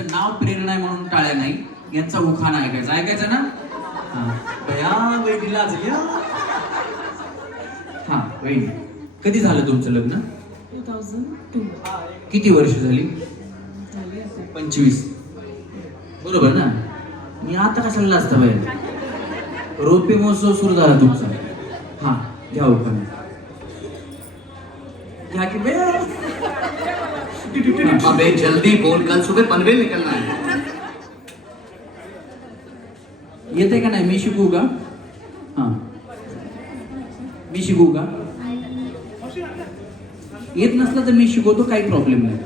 नाव प्रेरणा आहे म्हणून टाळ्या नाही, यांचा उखाणा ऐकायचा. ऐकायचा ना? वहिनीला हा वहिनी, कधी झालं तुमचं लग्न? 2002. किती वर्ष झाली? 25. बरोबर ना? मी आता कशाला असतं बाहेर? रोपे महोत्सव सुरू झाला तुमचा. हा घ्या उखाणा. घ्या की बे. अबे जल्दी बोल, कल सुबह पनवेल निकलना है. येते का नाही? मी शिकू का? हा मी शिकू का? येत नसलं तर मी शिकवतो, काही प्रॉब्लेम नाही.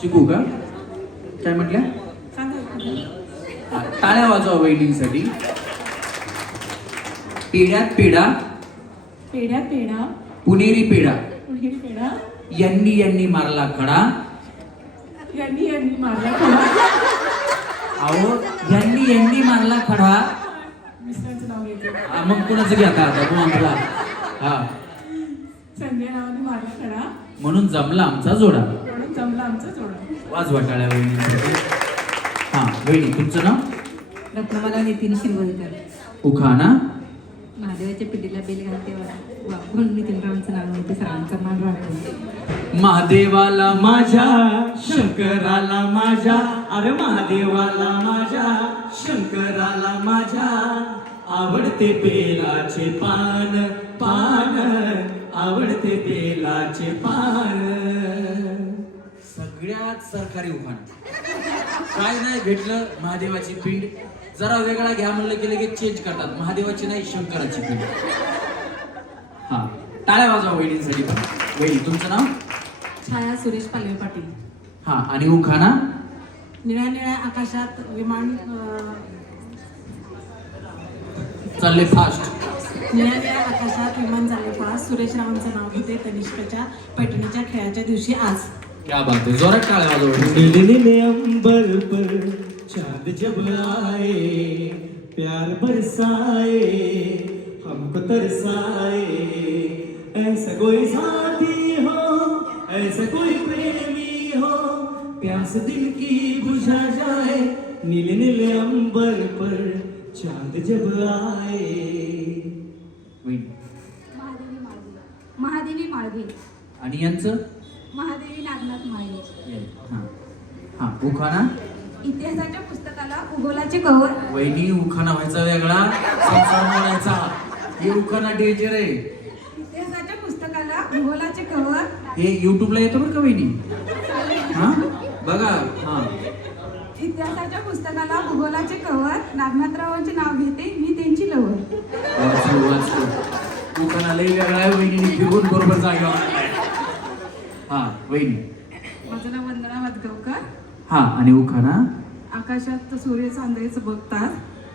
शिकू का? काय म्हटल्या? टाळ्या वाजवा वहिनींसाठी. पेढ्यात पेढा, पेढ्या पेढा, पुणेरी पेढा, पुढील पेढा, यांनी मारला खडा. यांनी मारला खडा. अहो यांनी मारला खडा. मिस्टरांचं नाव घ्यायचं. मग कोणाचं घ्या का आता? तुम्हाला हा संजय नावाने मारला खडा, म्हणून जमला आमचा जोडा. म्हणून जमला आमचा जोडा. वाजवा टाळ्या वहिनींसाठी. हा वहिनी, तुमचं नाव? रत्नमाला नितीन शिरवळकर. उखाणा. महादेवाच्या पिढीला बेल घालते वापरून नितीनरावांचं नाव नव्हते, सरांचा मान राहतो. महादेवाला माझ्या, शंकराला माझ्या, अरे महादेवाला माझ्या, शंकराला माझ्या, आवडते बेलाचे पान पान, आवडते बेलाचे पान. सगळ्यात सरकारी उखाणा. काय नाही भेटलं महादेवाची पिंड, जरा वेगळा घ्या म्हणलं की लगेच चेंज करतात. महादेवाची नाही, शंकराची पिंड. हा टाळ्या वाजवा वहिनींसाठी. वहिनी, तुमचं नाव? छाया सुरेश पालवे पाटील. हा आणि उखाणा. निळ्या निळ्या आकाशात विमान, चालले फास्ट. निळ्या निळ्या आकाशात विमान झाले फास्ट. सुरेश रावांचं नाव घेते तनिष्काच्या पैठणीच्या खेळाच्या दिवशी आज. क्या बात है, जोरात टाळ्या वाजवा. नीले नीले अंबर पर चांद जब आए, प्यार बरसाए, हमको तरसाए, ऐसा कोई साथी हो, ऐसा कोई प्रेमी हो, प्यास दिल की बुझा जाए, नीले नीले अंबर पर चांद जब आए. वहिनी. महादेवी माळवी. आणि यांचं? महादेवी नागनाथ माळवी. हा हा उखाणा. इतिहासाच्या पुस्तकाला भूगोलाचे कव्हर. वहिनी, उखाणा व्हायचा वेगळा, संसार मोडायचा. हे उखाणा डेंजर आहे. इतिहासाच्या पुस्तकाला भूगोलाचे कव्हर. हे युट्यूबला येतं बरं का वहिनी? हा बघा. हा इतिहासाच्या पुस्तकाला भूगोलाचे कव्हर. नागनाथरावांचे नाव घेते मी त्यांची लवर. वाचतो. उखाणा लई वेगळा आहे. वहिनी फिरून बरोबर जागा. हा वहिनी. माझं नाव वंदना वादगावकर. हा आणि उखाणा. आकाशात सूर्य चांदयेचं बघतात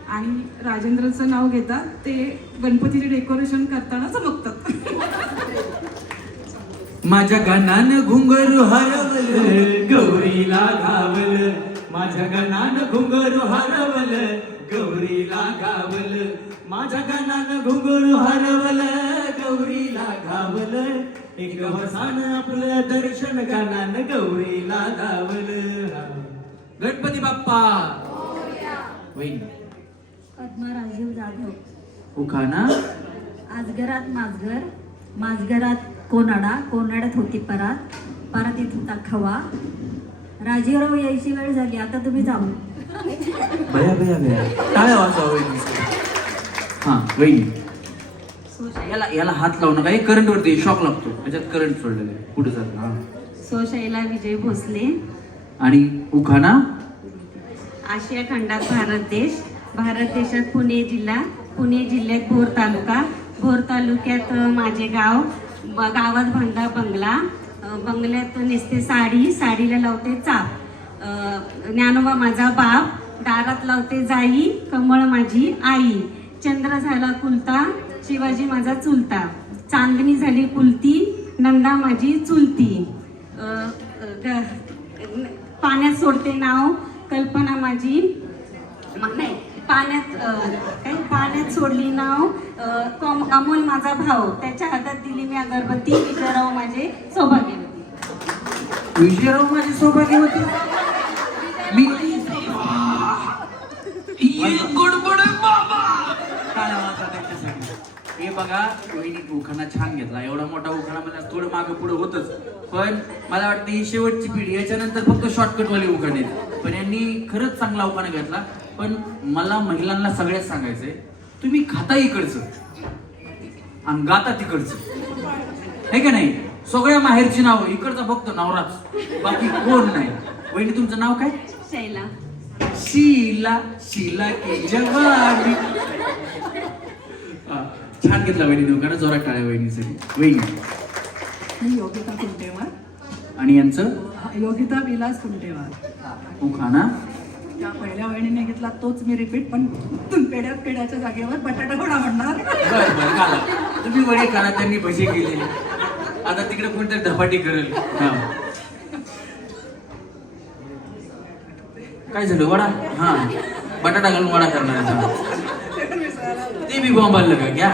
आणि राजेंद्रचं नाव घेतात, ते गणपतीचे डेकोरेशन करताना चमकतात. माझ्या गाण्यानं घुंगरू हरवलं, गौरीला गावल, माझ्या गणानं घुंगरू हरवल, गौरीला गावल, माझ्या गणानं घुंगरू हरवल, गौरीला गावल, एक वसान आपलं दर्शन गणानं गौरीला गावल. गणपती बाप्पा. वहिनी. पद्मा राजीव जाधव. उखाणा. आजगरात माजगर, माजगरात कोनाडा, कोनाड्यात होती परात, परातीत होता खवा. राजीवराव यायची वेळ झाली, आता तुम्ही जाऊ. भया भया भया. टाळ्या वाजवा वहिनी. हा वहिनी. याला हात लावू नका, हे करंट वरती शॉक लागतो. त्याच्यात करंट सोडलेलं आहे, पुढे जात. हा सोशैला विजय भोसले. आणि उखाणा. आशिया खंडात भारत देश, भारत देशात पुणे जिल्हा, पुणे जिल्ह्यात भोर तालुका, भोर तालुक्यात माझे गाव, गावात बांधला बंगला, बंगल्यात नेसते साडी, साडीला लावते चाप, ज्ञानोबा माझा बाप, दारात लावते जाई, कमळ माझी आई, चंद्र झाला कुलता, शिवाजी माझा चुलता, चांदणी झाली कुलती, नंदा माझी चुलती, पाण्यात सोडते नाव, कल्पना माझी, नाही पाण्यात सोडली नाव, अमोल माझा भाऊ, त्याच्या हातात दिली मी अगरबत्ती, विजयराव माझे सौभाग्यवती. विजयराव माझी सौभाग्यवती मी गडबड बाबा टाळ्या वाजवा त्यांच्यासाठी. हे बघा वहिनी उखाणा छान घेतला. एवढा मोठा उखाणा मला थोडं मागं पुढे होतच, पण मला वाटतं ही शेवटची पिढी. याच्यानंतर फक्त शॉर्टकट वाले उखाणे आहेत, पण यांनी खरंच चांगला उखाणा घेतला. पण मला महिलांना सगळ्यात सांगायचंय, तुम्ही खाता इकडचं आणि गाता तिकडचं, हे का नाही? सगळ्या माहेरची नाव, इकडचा फक्त नवराच, बाकी कोण नाही. वहिनी तुमचं नाव काय? शैला. शीला. शीला की जवानी. छान घेतला वहिनी दोघांना. जोरात टाळ्या वहिनीसाठी. वहिनी मी योगिता कुंटेवार. आणि यांचं योगिता विलास कुंटेवार. उखाणा त्या पहिल्या वहिनीने घेतला तोच मी रिपीट, पण पेड्याच्या जागेवर बटाटा वडा म्हणणार. बर बर घाला. तुम्ही वडे खाना, त्यांनी भजी केलेले. आता तिकडे कोणतरी धपाटी करेल. काय झालं? वडा? हा, बटाटा घालून वडा करणार. ते बी बॉम्ब आलं का? घ्या.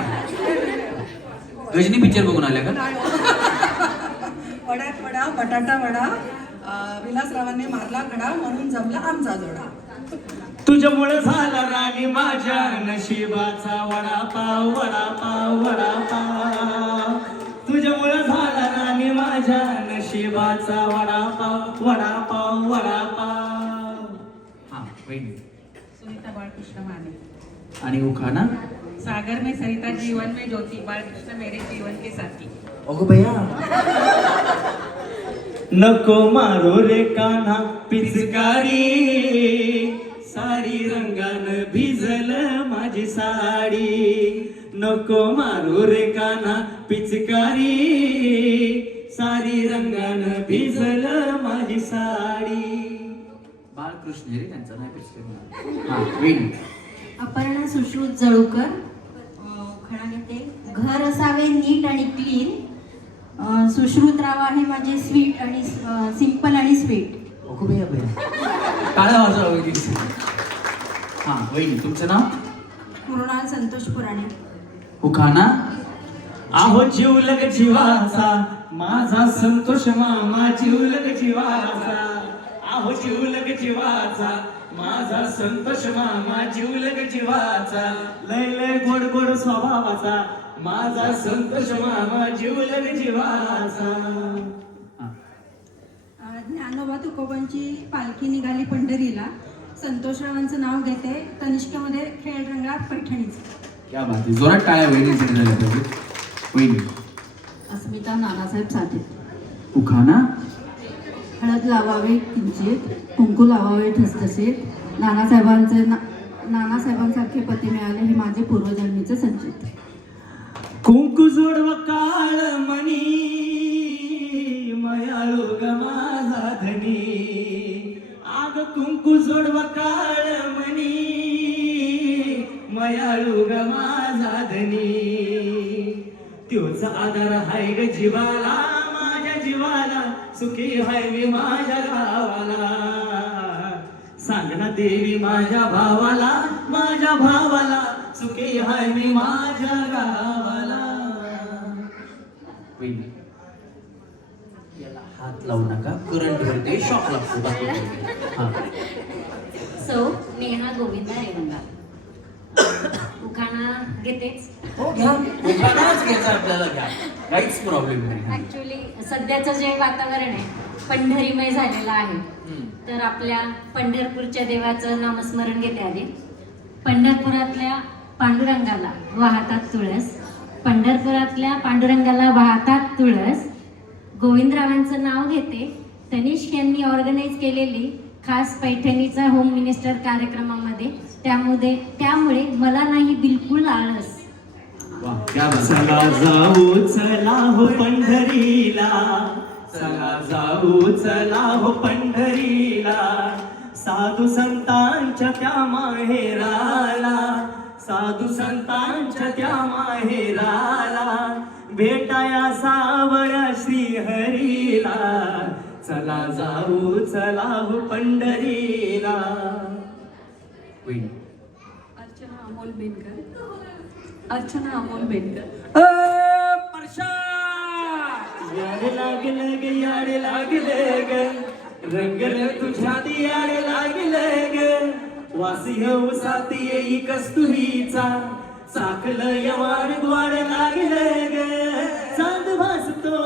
गजनी पिक्चर बघून आल्या का? वड्यात वडा, बटाटा वडा, विलासरावांनी मारला घडा, म्हणून जमला आमचा जोडा. तुझ्यामुळे झाला राणी माझ्या नशिबाचा वडापाव वडापाव वडापाव. तुझ्यामुळे झाला राणी माझ्या नशिबाचा वडापाव वडापाव वडापाव. हा वहिनी. सुनीता बाळकृष्ण माने. आणि उखाणा सागर में सरिता जीवन में ज्योति, बालकृष्ण मेरे जीवन के साथी. अगो भैया नको मारो रे कान्हा पिचकारी, साडी रंगानं भिजल माझी साडी. नको मारो रे कान्हा पिचकारी, साडी रंगानं भिजल माझी साडी. बाळकृष्ण रे त्यांचा नाही पिक्चर. हा वहिनी. अपर्णा सुश्रुत जळूकर. खडा घेते. घर असावे नीट आणि क्लीन. सुश्रुत राव आहे माझे स्वीट आणि सिंपल आणि स्वीट. अगो भैया भैया टाळ्या वाजवा वहिनी. हा वहिनी तुमचं नाव? मृणाल संतोष पुराणे. उखाणा आहो जीवलग जीवाचा माझा संतोष मामा, जीवलग जीवाचा. आहो जीवलग जीवाचा माझा संतोष मामा, जीवलग जीवाचा. लय लय गोड गोड स्वभावाचा माझा संतोष मामा, जीवलग जीवाचा. ज्ञानोबा तुकोबांची पालखी निघाली पंढरीला. संतोषरावांचं नाव घेते. तनिष्कमध्ये खेळ रंगा पैठणीचा. क्या बात आहे. जोरात टाळ्या वहिनीसाठी झाल्या पाहिजे. वहिनी. अस्मिता नानासाहेब साठे. उखाणा हळद लावावे किंचित, कुंकू लावावे ठसठसीत. नानासाहेबांसारखे पती मिळाले हे माझे पूर्वजन्मीचे संचित. कुंकू जोडव काळ मणी, मयाळू ग माझा धनी. आग कुंकू जोडव काळ मणी, मयाळू ग माझा धनी. त्योचा आधार हाय ग जीवाला, माझ्या जीवाला. सुखी हाय मी माझ्या गावाला. सांग ना देवी माझ्या भावाला, माझ्या भावाला. सुखी हाय मी माझ्या गावाला. वहिनी याला हात लावू नका, करंट भरते, शॉक लागतो. हा सो नेहा गोविंदा रेवंगा. उखाणा घेतेच. हो घ्या. उखाणाच घ्यायचा आपल्याला. घ्या, काहीच प्रॉब्लेम नाही. ऍक्च्युली सध्याचं जे वातावरण आहे पंढरीमय झालेलं आहे. तर आपल्या पंढरपूरच्या देवाचं नामस्मरण घेते आधी. पंढरपुरातल्या पांडुरंगाला वाहतात तुळस, पंढरपुरातल्या पांडुरंगाला वाहतात तुळस. गोविंदरावांचं नाव घेते. तनिष्क यांनी ऑर्गनाईज केलेली खास पैठणीचा होम मिनिस्टर कार्यक्रमामध्ये. त्यामुळे मला नाही बिलकुल आळस. वा क्या बात. चला जाऊ चला हो पंढरीला, चला जाऊ चला हो पंढरीला. साधू संतांच्या त्या माहेराला, साधू संतांच्या त्या माहेराला. भेटाया सावळ्या श्रीहरीला, चला जाऊ चला हो पंढरीला. वहिनी. अर्चना अमोल बेनकर. अर्चना अमोल बेनकर. परशा याड लागलं ग याड लागलं ग रंगल तुझ्या याड लागलं ग वासी उसात येई कस्तुरीचा चाकलं यवाड द्वाड लागलं ग चांद भासतो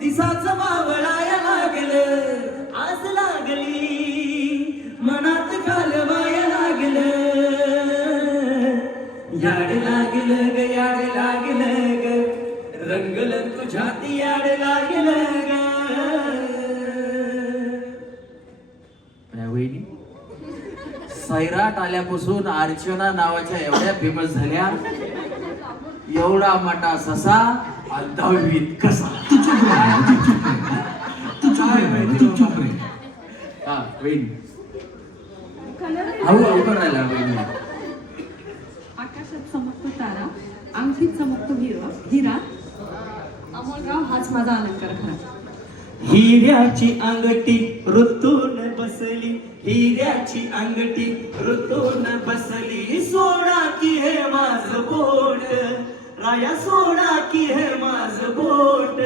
दिसाच मावळाया लागलं आज लागली मनात कालवाया लागलं याड लागलं ग याड लागलं ग रंगल तुझ्यात याड लागलं ग वहिनी सैराट आल्यापासून अर्चना नावाच्या एवढ्या फेमस झाल्या एवढा मोठा ससा आणि 10वीत कसा काय माहिती बाबा. हा वहिनी हळू करायला वहिनी आकाशात चमकतो तारा, अंगठीत चमकतो हिरा, अमोलराव हाच माझा अलंकार खरा. हिऱ्याची अंगठी ऋतून बसली हिऱ्याची अंगठी ऋतून बसली सोडा की हे माझ बोट राया सोडा की हे माझ बोट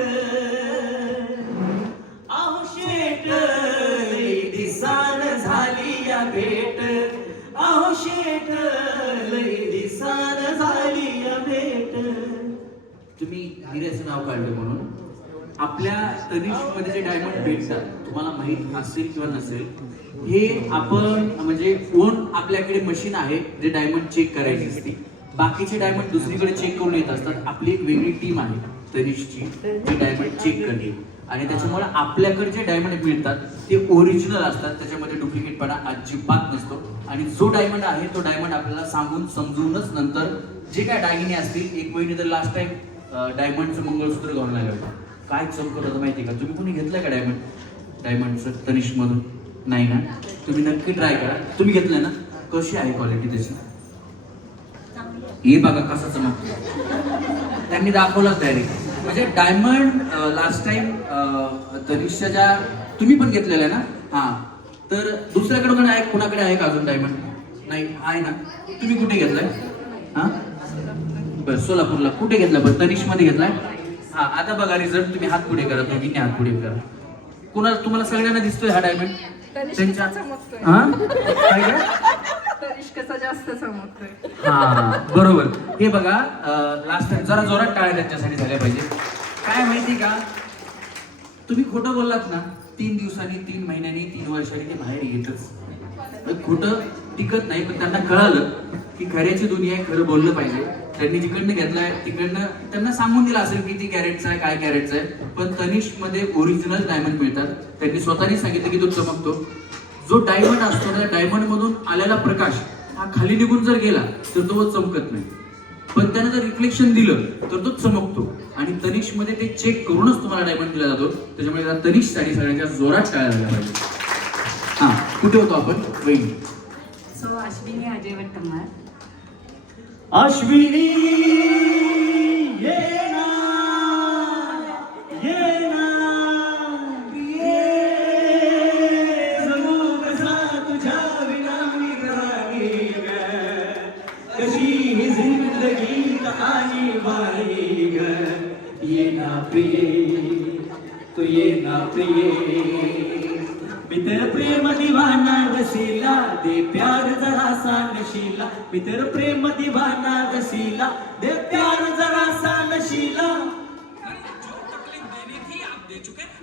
आहो शेट लई दिसान झाली या भेट आहो शेट लई दिसान झाली या भेट. तुम्ही हिऱ्याचं नाव काढलं म्हणून आपल्या तनिष्क मध्ये जे डायमंड भेटतात तुम्हाला माहित असेल किंवा नसेल हे आपण म्हणजे ओन आपल्याकडे मशीन आहे जे डायमंड चेक करायची असते. बाकीचे डायमंड दुसरीकडे चेक करून येत असतात. आपली एक वेगळी टीम आहे तनिष्कची जे डायमंड चेक करते आणि त्याच्यामुळे आपल्याकडे जे डायमंड मिळतात ते ओरिजिनल असतात. त्याच्यामध्ये डुप्लिकेटपणा अजिबात नसतो आणि जो डायमंड आहे तो डायमंड आपल्याला सांगून समजूनच नंतर जे काय दागिने असतील. एक वहिनी तर लास्ट टाइम डायमंडचं मंगळसूत्र घालून आलं होतं. काय चमकत होतं माहिती का? तुम्ही कोणी घेतलंय का डायमंडचं तनिष्क मधून? नाही ना? तुम्ही नक्की ट्राय करा. तुम्ही घेतलंय ना? कशी आहे क्वालिटी त्याची? हे बघा कसा चमकतो. त्यांनी दाखवलाच डायरेक्ट. म्हणजे डायमंड लास्ट टाइम तनिष्कच्या तुम्ही पण घेतलेलं आहे ना? हा तर दुसऱ्याकडे पण आहे, कोणाकडे आहे का अजून डायमंड? नाही आहे ना? तुम्ही कुठे घेतलाय? हा बरं सोलापूरला. कुठे घेतला? बरं तनिष्क मध्ये घेतलाय. हा आता बघा रिझल्ट. तुम्ही हात पुढे करा. तुम्ही हात पुढे करा. कुणाला तुम्हाला सगळ्यांना दिसतोय हा डायमंड? त्यांच्या हा काय काय तनिष्कचा जास्त चमकतोय. हा बरोबर. हे बघा लास्ट टाइम जरा जोरात टाळ्या त्यांच्यासाठी झाल्या पाहिजे. काय माहिती का तुम्ही खोटं बोललात ना 3 दिवसांनी 3 महिन्यांनी 3 वर्षांनी ते बाहेर येतच. खोटं टिकत नाही. पण त्यांना कळालं की खऱ्याची दुनिया आहे, खरं बोललं पाहिजे. त्यांनी जिकडनं घेतलाय तिकडनं त्यांना सांगून दिलं असेल किती कॅरेटचा आहे काय कॅरेटचा आहे. पण तनिष्क मध्ये ओरिजिनल डायमंड मिळतात. त्यांनी स्वतःनी सांगितलं की तो चमकतो. जो डायमंड असतो त्या डायमंड मधून आलेला प्रकाश हा खाली निघून जर गेला तर तो चमकत नाही. पण त्यानं जर रिफ्लेक्शन दिलं तर तो चमकतो. आणि तनिष्क मध्ये ते चेक करूनच तुम्हाला डायमंड दिला जातो. त्याच्यामुळे त्या तनिष्क साठी सगळ्यांच्या जोरात टाळ्या झाल्या पाहिजे. हा कुठे होतो आपण वहिनी? सो अश्विनी अजय वट्टमार. अश्विनी ये ना जणू कसा तुझ्या विना मी राही ग कशी ही जिंदगी कहाणी बारी ग ये ना प्रिये तू ये ना प्रिये मित्र प्रेम दीवाना रसीला दे प्यार जरा सा नशीला मित्र प्रेम दीवाना रसीला दे प्यार जरा सा नशीला.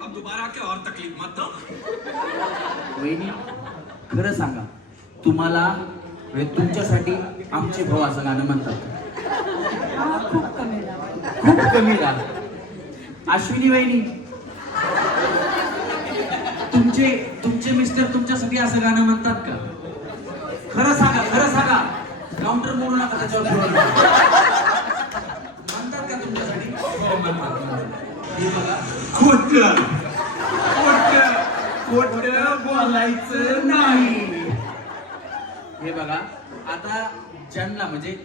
अब दोबारा आके और तकलीफ मत दो. वहिनी खरं सांगा तुम्हाला म्हणजे तुमच्यासाठी आमचे भाऊ असं गाणं म्हणतात. खूप कमी गाणं. अश्विनी वहिनी तुमचे मिस्टर तुमच्यासाठी असं गाणं म्हणतात का? खरं सांगा. काउंटर मोडू नका त्याच्यावर. म्हणतात का तुमच्यासाठी? हे बघा खोट बोलायचं नाही. हे बघा आता ज्यांना म्हणजे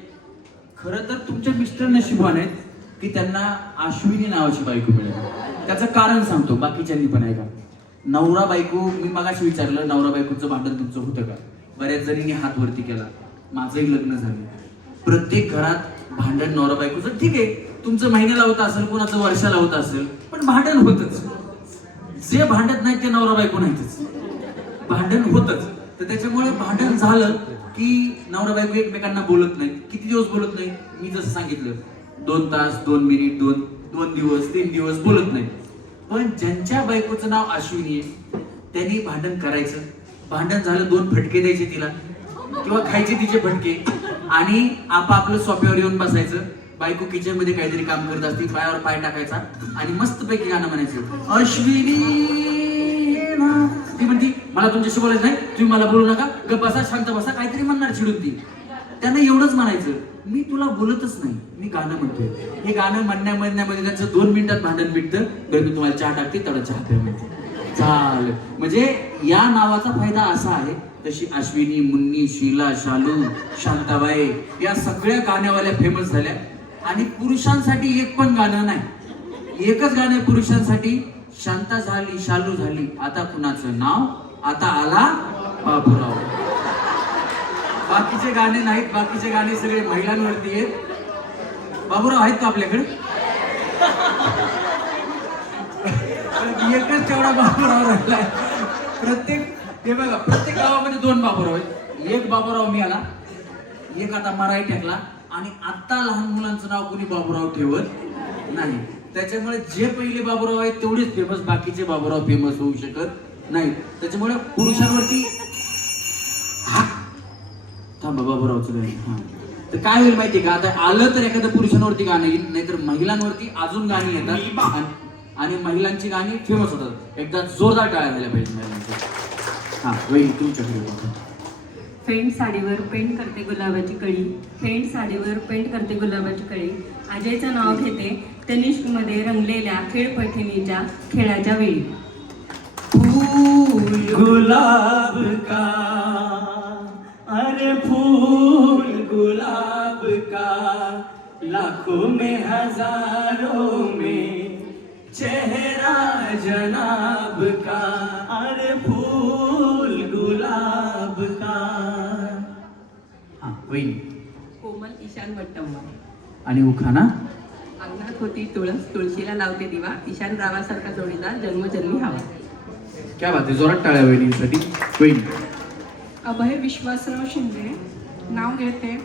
खरं तर तुमच्या मिस्टर नशिबान आहेत की त्यांना अश्विनी नावाची बायको मिळेल. त्याचं कारण सांगतो. बाकीच्यांनी पण आहे का? नवरा बायको मी मगाशी विचारलं नवरा बायकोचं भांडण तुमचं होतं का? बऱ्याच जणींनी हात वरती केला. माझंही लग्न झालं. प्रत्येक घरात भांडण नवरा बायकोचं ठीक आहे. तुमचं महिन्याला होत असेल, कोणाचं वर्षाला होत असेल, पण भांडण होतच. जे भांडत नाहीत ते नवरा बायको नाहीतच, भांडण होतच. तर त्याच्यामुळे भांडण झालं की नवरा बायको एकमेकांना बोलत नाही. किती दिवस बोलत नाही? मी जसं सांगितलं 2 तास, 2 मिनिट, 2 दिवस, 3 दिवस बोलत नाही. पण ज्यांच्या बायकोचं नाव अश्विनी आहे त्यांनी भांडण करायचं. भांडण झालं 2 फटके द्यायचे तिला किंवा खायचे तिचे फटके आणि आपापलं सोफ्यावर येऊन बसायचं. बायको किचन मध्ये काहीतरी काम करत असती, पायावर पाय टाकायचा आणि मस्तपैकी गाणं म्हणायचं, अश्विनी ना. ती म्हणती मला तुमच्याशी बोलायचं नाही, तुम्ही मला बोलू नका, गप्प बसा, शांत बसा, काहीतरी म्हणणार चिडून ती. त्यांना एवढंच म्हणायचं, मी तुला बोलतच नाही, मी गाणं म्हणतोय. हे गाणं म्हणण्यामध्ये त्यांचं 2 मिनिटात भांडण मिटतं. बरं मी तुम्हाला चहा टाकते, तेवढा चहा प्या म्हणते, झालं. म्हणजे या नावाचा फायदा असा आहे, तशी अश्विनी, मुन्नी, शीला, शालू, शांताबाई या सगळ्या गाण्यावाल्या फेमस झाल्या. आणि पुरुषांसाठी एक पण गाणं नाही, एकच गाणं आहे पुरुषांसाठी, शांता झाली, शालू झाली, आता कुणाचं नाव, आता आला बाबूराव. बाकीचे गाणे नाहीत, बाकीचे गाणे सगळे महिलांवरती आहेत. बाबूराव आहेत का आपल्याकडे? एकच तेवढा बाबूराव राहिलाय. हे बघा, प्रत्येक गावामध्ये 2 बाबूराव आहेत. एक बाबूराव मी आला, एक आता मराठी टाकला, आणि आता लहान मुलांचं नाव कोणी बाबूराव ठेवत नाही. त्याच्यामुळे जे पहिले बाबूराव आहेत तेवढेच फेमस, बाकीचे बाबूराव फेमस होऊ शकत नाहीत. त्याच्यामुळे पुरुषांवरती थांबा, बाबूरावचं गाणं. हा, तर काय होईल माहितीये का, आता आलं तर एखादं पुरुषांवरती गाणं येईल, नाहीतर महिलांवरती अजून गाणी येतात आणि महिलांची गाणी फेमस होतात. एकदा जोरदार टाळ्या झाल्या पाहिजे महिलांच्या. हा वही तुमच्याकडे. फेंट साडीवर पेंट करते गुलाबाची कळी, फेंट साडीवर पेंट करते गुलाबाची कळी, अजयचं नाव घेते तनिष्कमध्ये रंगलेल्या खेळपैठणीच्या खेळाच्या वेळी. फूल गुलाब का, अरे फूल गुलाब का, लाखों में हजारों में चेहरा जनाब का, अरे फूल गुलाब का. हा वही. कोमल ईशान वट्टम्मा. आणि उखाणा, अंगणात होती तुळस, तुळशीला लावते दिवा, ईशान रावासारखा जोडीदार जन्मजन्मी हवा. क्या बात आहे, जोरात टाळ्या वहिनीसाठी. वही. अभय विश्वासराव शिंदे, नाव घेते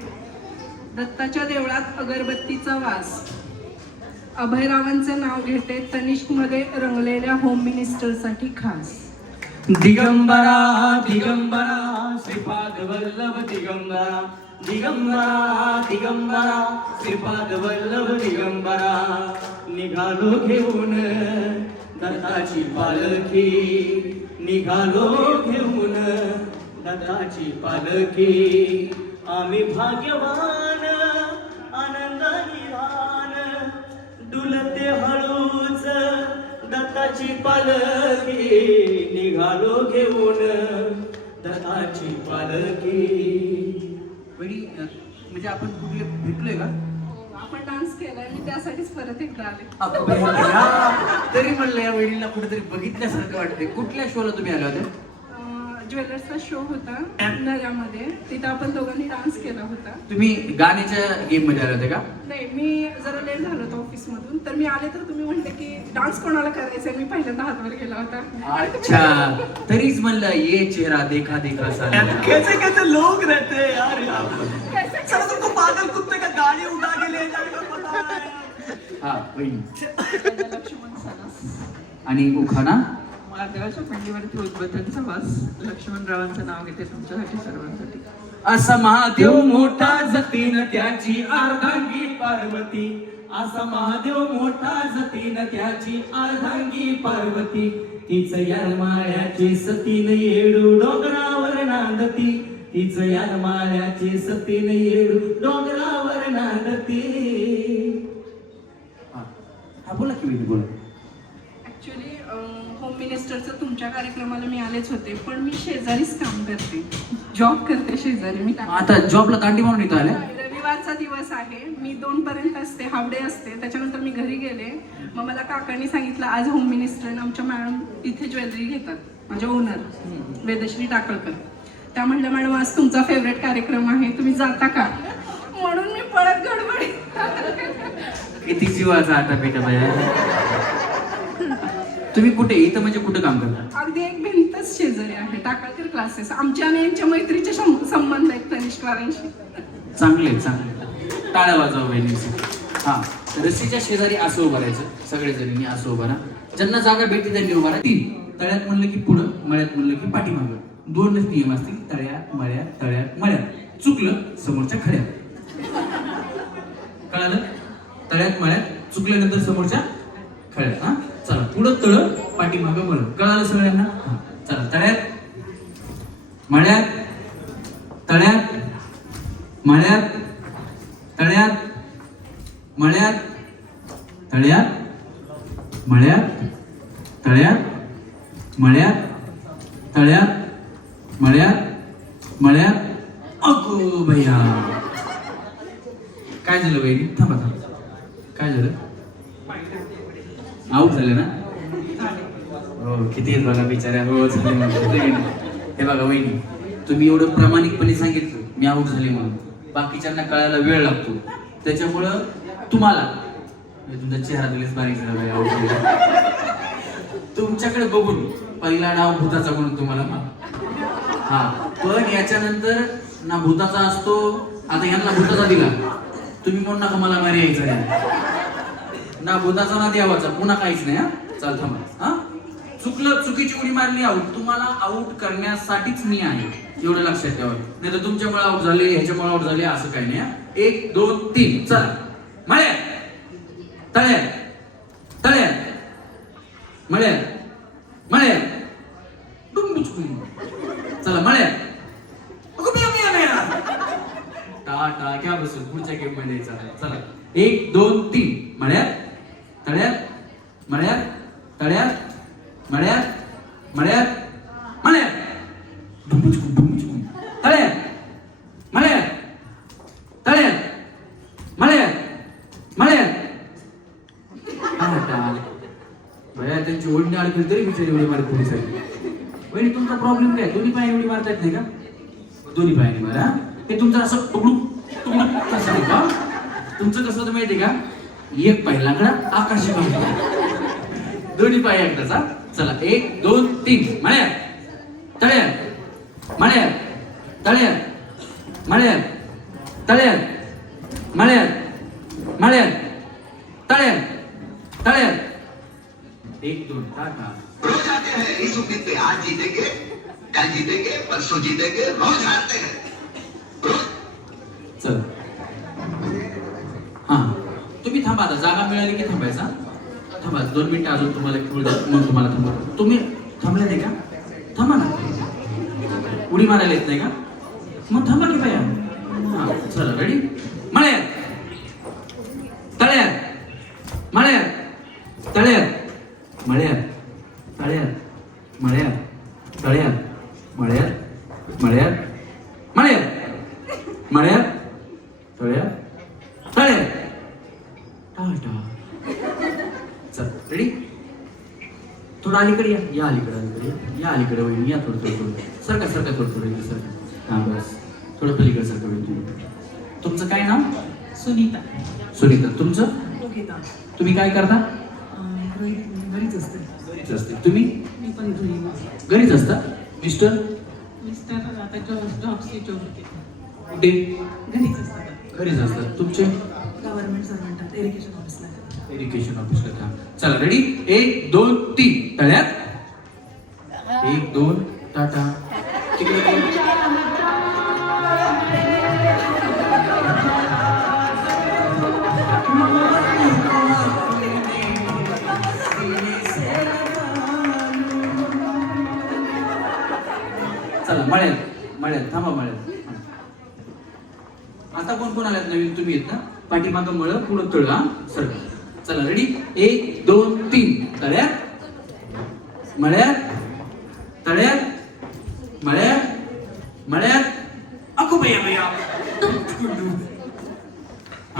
दत्ताच्या देवळात अगरबत्तीचा वास. अभयरावांचं नाव घेते तनिष्कमध्ये रंगलेल्या होम मिनिस्टरसाठी खास. दिगंबरा दिगंबरा श्रीपाद वल्लभ दिगंबरा, दिगंबरा दिगंबरा श्रीपाद वल्लभ दिगंबरा. निघालो घेऊन दत्ताची पालखी, निघालो घेऊन दत्ताची पालखी. आम्ही भाग्यवान आनंदाने रान, डुलते हळूच दत्ताची पालखी, निघालो घेऊन दत्ताची पालखी. वहिनी म्हणजे आपण कुठले भेटलोय का? आपण डान्स केलाय, मी त्यासाठीच परत एकदा आले. तरी म्हणलं या वहिनीला कुठेतरी बघितल्यासारखं वाटतंय. कुठल्या शोला तुम्ही आल्या होत्या? ज्वेलर्सचा शो होता नऱ्यामध्ये, तिथं आपण दोघांनी डान्स केला होता. तुम्ही गाण्याच्या गेम मध्ये आले होते का? नाही, मी जरा लेट झालो होतो ऑफिसमधून, तर मी आले तर तुम्ही म्हणले की डान्स कोणाला करायचा, मी पहिल्यांदा हातवर गेला होता. अच्छा, तरीच म्हणलं ये चेहरा देखा देखा सा. कैसे कैसे लोग रहते हैं यार यहाँ पर. चलो तुमको पागल कुत्ते का गाड़ी उठा के ले जाएगा पता है. हा वहिनी. लक्ष्मण सणास. आणि उखाणा, महादेवाच्या पिंडीवरती उद्बत्त्यांचा वास, लक्ष्मणरावांचं नाव घेते तुमच्यासाठी सर्वांसाठी. असा महादेव देव मोठा जतीन त्याची अर्धांगी पार्वती, असा महादेव मोठा जतीन त्याची अर्धांगी पार्वती. तीच माळ्याची सतीन येडू डोंगरावर नांदती, तीच माळ्याची सतीन येडू डोंगरावर नांदती. हा बोला की वहिनी बोला. ऍक्च्युली होम मिनिस्टरचं तुमच्या कार्यक्रमाला मी आलेच होते, पण मी शेजारीच काम करते, जॉब करते शेजारी. मी आता जॉबला दांडी म्हणून इथं आल्या? रविवारचा दिवस आहे, मी 2 पर्यंत असते, हाफ डे असते. त्याच्यानंतर मी घरी गेले, मग मला काकांनी सांगितलं आज होम मिनिस्टर आमच्या मॅडम इथे ज्वेलरी घेतात, माझे ओनर वेदश्री टाकळकर. त्या म्हटल्या मॅडम आज तुमचा फेवरेट कार्यक्रम आहे, तुम्ही जाता का? म्हणून मी पळत गडबडी किती जीवाचा आता पेटा बाया. तुम्ही कुठे इथं म्हणजे कुठं काम करता? अगदी एक भिंतच शेजारी आहे. टाकाळकर क्लासेस. आमच्या आणि यांच्या मैत्रीचे संबंध आहेत तनिष्कवारांशी. चांगले चांगले. टाळ्या वाजवा बहिणींची. हा, रस्सीच्या शेजारी असं उभं राहायचं सगळेजणी. असं उभं राहा. ज्यांना जागा भेटली त्यांनी उभा राहा. 3 तळ्यात म्हणलं की पुढं, मळ्यात म्हणलं की पाठीमागं. 2च नियम असतील. तळ्यात मळ्यात तळ्यात मळ्यात. चुकलं समोरच्या खड्यात. कळालं? तळ्यात मळ्यात चुकल्यानंतर समोरच्या खड्यात. हा, चला. पुढं तळ, पाठीमागं मळ. कळालं सगळ्यांना? हा, चला. तळ्यात मळ्यात तळ्यात मळ्यात तळ्यात मळ्यात तळ्यात मळ्यात तळ्यात मळ्यात तळ्यात मळ्यात मळ्यात. अगो भैया, काय झालं बहिणी? थांबा थांबा. काय झालं? आऊट झाले ना? हो, किती आहेत बघा बिचाऱ्या. हो झाले म्हणते. हे बघा वहिनी, तुम्ही एवढं प्रामाणिकपणे सांगितलं मी आऊट झाले म्हणून. बाकीच्यांना कळायला वेळ लागतो. त्याच्यामुळं तुम्हाला तुमचा चेहरा दिलेच बारीक झाला. आऊट झाले. तुमच्याकडे बघून पहिला डाव भूताचा म्हणून तुम्हाला. हा, पण याच्यानंतर ना भूताचा असतो. आता यांना भूताचा दिला, तुम्ही म्हणून नका मला मारी यायचं ना भूताचा ना देवाचा. पुन्हा काहीच नाही. हा, चाल थांबा. हा, चुकलं, चुकीची उडी मारली आऊट. तुम्हाला आऊट करण्यासाठीच मी आहे, एवढं लक्षात ठेवा. नाही तर तुमच्यामुळे आऊट झाले, ह्याच्यामुळे आऊट झाले असं काही नाही. 1 2 3 चला. मळ्यात तळ्यात तळ्यात मळ्यात मळ्यात चला. मळ्यात टाटा क्या बसून पुढच्या गेम मध्ये चला. 1 2 3 मळ्यात तळ्यात मळ्यात तळ्यात मळ्यात मळ्यात मळ्यात तळ्यात मळ्यात तळ्यात मळ्यात मळ्यात. भया त्यांची ओढणी अडकली तरी बिचारी एवढी मारत पोलिसांनी. वहिनी, तुमचा प्रॉब्लेम काय? दोन्ही पाय एवढी मारता येत नाही का? दोन्ही पायाने मारा. ते तुमचं असं तुकडूक तुकडूक कसं आहे का? तुमचं कसं होतं माहिती का? एक पाय लाकडा, आकाशी पाय. दोन्ही पाय एकदाचा. चला. 1 2 3 मळ्यात तळ्यात मळ्यात तळ्यात मळ्यात तळ्यात मळ्यात मळ्यात तळ्यात तळ्यात. 1 2 टाटा. रोज आते हैं इस उम्मीद पे आज जीतेंगे, कल जीतेंगे, परसों जीतेंगे, रोज हारते हैं. चल. हा, तुम्ही थांबा. आता जागा मिळाली की थांबायचा. थांबा 2 मिनिटं अजून. तुम्हाला मग तुम्हाला थांबा. तुम्ही थांबले नाही का? थांबा ना. उडी मारायला येत नाही का? मग थांबा की बाया. हा, चला. रेडी. मळ्यात तळ्यात मळ्यात तळ्यात मळ्यात तळ्यात मळ्यात तळ्यात मळ्यात मळ्यात मळ्यात मळ्यात तळ्यात तळ्यात. टाटा. चल. रेडी. थोडं अलीकडे या. या अलीकडे अलीकडे या अलीकडे वहिनी. या थोडं थोडं थोडं सरका सरका थोडं थोडं सरका. हा बस. थोडं पलीकडे सरका वहिनी. तुमचं काय नाव? सुनीता. सुनीता. तुमचं? तुम्ही काय करता? घरीच असते. घरीच असते. तुम्ही? मी पण घरीच असता. मिस्टर? मिस्टर आता जॉबची जॉब होते. कुठे? घरीच असतात. घरीच असतात. तुमचे? गव्हर्नमेंट सर्वंट इरिगेशन ऑफिसला. एज्युकेशन ऑफिसला काम. चला. रेडी. 1 2 3 तळ्यात. 1 2 टाटा. तिकडे चला. मळ्यात मळ्यात थांबा. मळ्यात. आता कोण कोण आल्यात नवीन? तुम्ही येत ना? पाठीमागं मळ, पुढं तळ. हा, सर. चला. रेडी. 1 2 3 तळ्यात मळ्यात तळ्यात मळ्यात मळ्यात. अगो भैया भैया.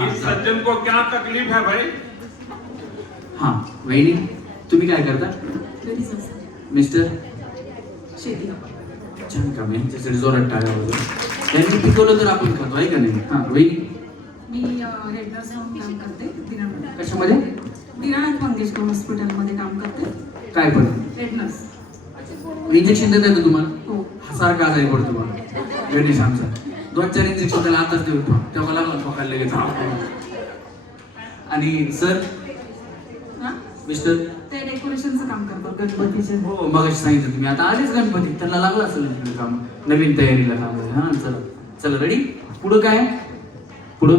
इस सज्जन को क्या तकलीफ है भाई? हा, वहिनी तुम्ही काय करता? घरीच असते. मिस्टर? शेती. छान काम आहे. जोरात टाळ्या वगैरे. त्यांनी पिकवलं तर आपण खातो आहे का नाही? हा वहिनी. मी हेड नर्स म्हणून काम करते दिनानाथ कशामध्ये दीनानाथ मंगेशकर हॉस्पिटलमध्ये काम करते काय पण हेड नर्स. इंजेक्शन देता येतं तुम्हाला हो. सारखा आजारी पडतो तुम्हाला गणेश आमचा 2-4 इंजेक्शन त्याला आताच देऊन तेव्हा लागला पकडले लगेच. आणि सर हां मिस्टर ते डेकोरेशनचं काम करतात गणपतीचे. हो मगाशी सांगितलं तुम्ही आता आलेच गणपती त्यांना लागलं असेल ना काम नवीन तयारीला काम आहे. हा चला चला रेडी पुढं काय पुढं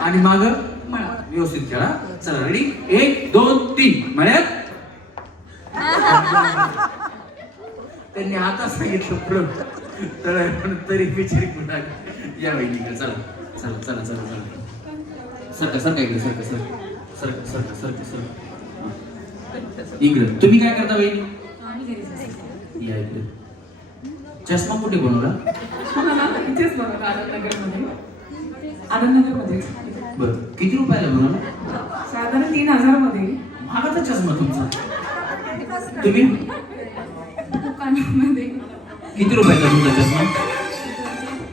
आणि माग व्यवस्थित खेळा. चला रेडी 1 2 3 म्हणत त्यांनी आता सांगितलं पुढं तर तरी बिचारी पुन्हा या वहिनी चला चला चला चला चला सरका सरका इकडे सरका सरका सरका सरका सरका इकडे तुम्ही काय करता वहिनी या इकडे चष्मा कुठे बनवला इथेच बघा आनंदनगरमध्ये. बर किती रुपयाला बनवला साधारण 3000 मध्ये. महागाचा चष्मा तुमचा तुम्ही दुकानामध्ये किती रुपयाचा तुमचा चष्मा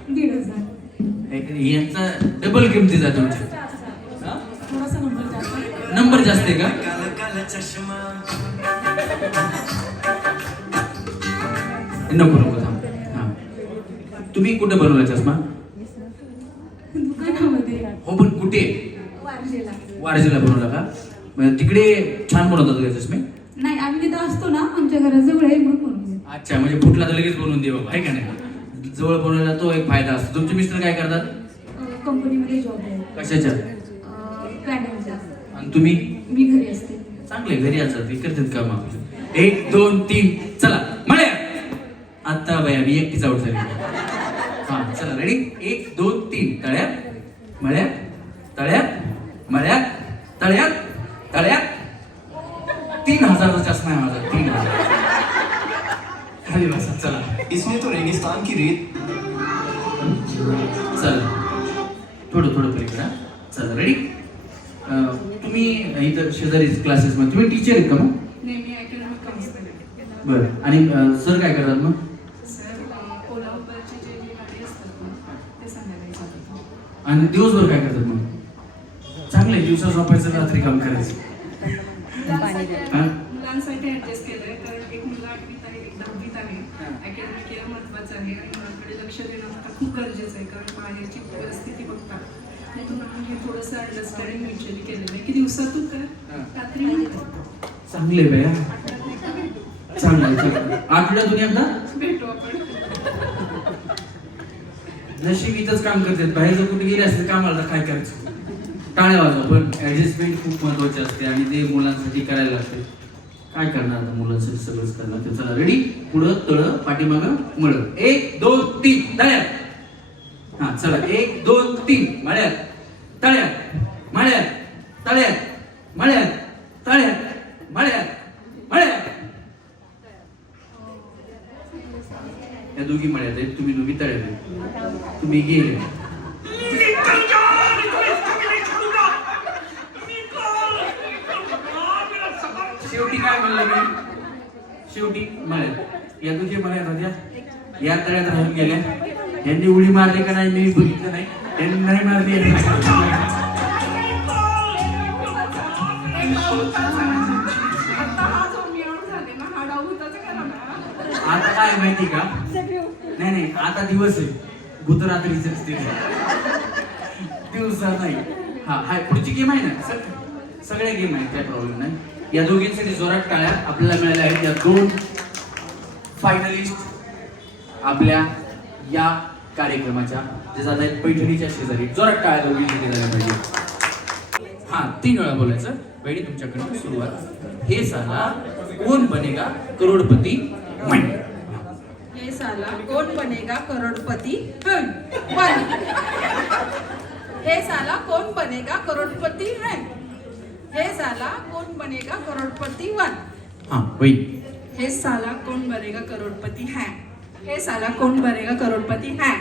1500. यांचा डबल किमतीचा तुमच्या थोडासा नंबर जास्त. नंबर जास्त आहे का नको नको थांब हा तुम्ही कुठे बनवला चष्मा दुकानामध्ये हो पण कुठे वारजेला. वारजेला बनवला का म्हणजे तिकडे छान बनवतात का चष्मे नाही आम्ही तिथं असतो ना आमच्या घराजवळ आहे म्हणून. अच्छा म्हणजे फुटला तर लगेच बनवून दे बाबा आहे का नाही जवळ बनवायला तो एक फायदा असतो. तुमचे मिस्टर काय करतात कंपनीमध्ये जॉब आहे. कशाच्या प्लॅनिंगचा. आणि तुम्ही मी घरी असते. चांगले घरी असतात ते करतात काम आपले 1 2 3 चला म्हणे आता बाया मी एकटीच आउट झाली हा चला रेडी 1 2 3 तळ्यात मळ्यात तळ्यात मळ्यात तळ्यात तळ्यात 3000चा चष्मा आहे माझा 3000 खाली बसा चला इसमें तो रेगिस्तान की रेत. चला थोडं थोडं पलीकडे हा. चला रेडी तुम्ही इथं शेजारी क्लासेस मध्ये तुम्ही टीचर आहेत का मग नेहमी अकॅडमिक काउन्सिलर आहे. बरं आणि सर काय करतात मग सर कोल्हापूरचे जे गाडी असतात ना ते संध्याकाळी चालतात. आणि दिवसभर काय करतात मग चांगलं आहे दिवसा झोपायचं रात्री काम करायचं हा? मुलांसाठी ऍडजस्ट केलंय कारण एक मुलगा 8वीत आहे एक 10वीत आहे. अकॅडमिक केअर महत्वाचं आहे आणि मुलांकडे लक्ष देणं आता खूप गरजेचं आहे कारण बाहेरची परिस्थिती बघता म्हणून आम्ही हे थोडंसं अंडरस्टँडिंग म्युच्युअली केलेलं आहे की दिवसातून कर रात्री नंतर. चांगले बया चांगलं आहे, चांगलं आहे. आठवड्यातून एकदा भेटू आपण. नशीब इथंच काम करतात बाहेर जर कुठे गेले असते कामाला तर काय करायचं टाळ्या वाजवा पण ऍडजस्टमेंट खूप महत्वाची असते आणि ते मुलांसाठी करायला लागते काय करणार आता मुलांसाठी सगळंच करणार ते चला रेडी पुढं तळ पाठीमागं मळ 1 2 3 तळ्यात हा चला 1 2 3 मळ्यात तळ्यात मळ्यात तळ्यात मळ्यात तळ्यात मळ्यात मळ्यात या दोघी मळ्यात आहेत तुम्ही दोघी तळ्यात आहेत. तुम्ही गेले शेवटी काय म्हणलं मी शेवटी मळ्यात या दोघी मळ्यात होत्या या तळ्यात राहून गेल्या यांनी उडी मारली का नाही मी बघितलं नाही यांनी नाही मारली आता हा जो मी आउट झाले ना हा डाव होताच करा ना. आता काय माहिती का नाही नाही आता दिवस आहे भूत रात्रीच असते दिवसा नाही हा हाय पुढची गेम आहे ना सगळ्या गेम आहेत काय प्रॉब्लेम नाही या दोघींसाठी जोरात टाळ्या आपल्याला मिळाल्या आहेत या 2 फायनलिस्ट आपल्या या कार्यक्रमाच्या जे जात आहेत पैठणीच्या शेजारी जोरात टाळ्या दोघींसाठी झाल्या पाहिजे हा 3 वेळा बोलायचं बहिणी तुमच्याकडे सुरुवात हे साला कोण बनेगा करोडपती वन हे साला कौन बनेगा करोड़पति है? वन. हे साला कौन बनेगा करोड़पति है? हे साला कौन बनेगा करोड़पति वन. हा वही हे साला कौन बनेगा करोड़पति है? हे साला कौन बनेगा करोड़पति है?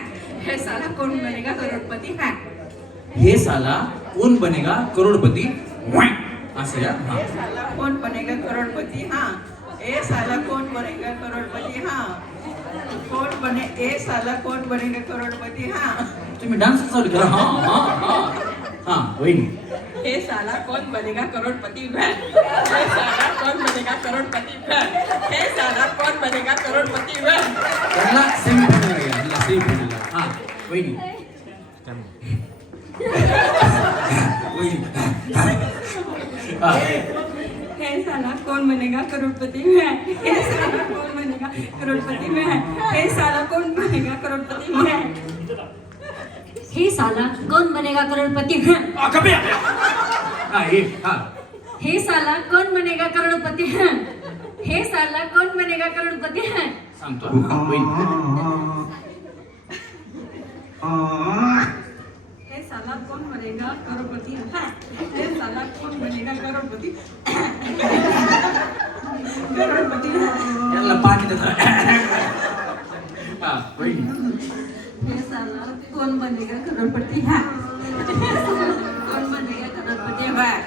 हे साला कौन बनेगा करोड़पति है? हे साला कोण बनेगा करोडपती वन असं या हा साला कौन बनेगा करोड़पति हाँ. ए साला कौन बनेगा करोड़पति हाँ. कौन बने ए साला कौन बनेगा करोड़पति हाँ. तुम्ही डान्स चालू करा. हा हा हा हा वहिनी. हे साला कौन बनेगा करोडपती व्हॅन. हे साला कौन बनेगा करोडपती व्हॅन. हे साला कौन बनेगा करोडपती व्हॅन. त्याला सेमीफायनल घ्या. सेमीफायनल. हा वहिनी. वहिनी. हा. हे साला कौन बनेगा करोडपती व्हॅन. हे साला कौन बनेगा करोडपती व्हॅन. हे साला कौन बनेगा करोडपती व्हॅन. हे साला कौन बनेगा करोडपती हा हे हा. हे साला कौन बनेगा करोडपती हे साला कौन बनेगा करोडपती सांगतो. हा, वहिनी. हे साला कौन बनेगा करोडपती व्हॅन. हे साला कौन बनेगा करोडपती करोडपती याला पाणी देतो. हा वहिनी. हे साला कौन बनेगा करोडपती व्हॅन. कौन बनेगा करोडपती व्हॅन.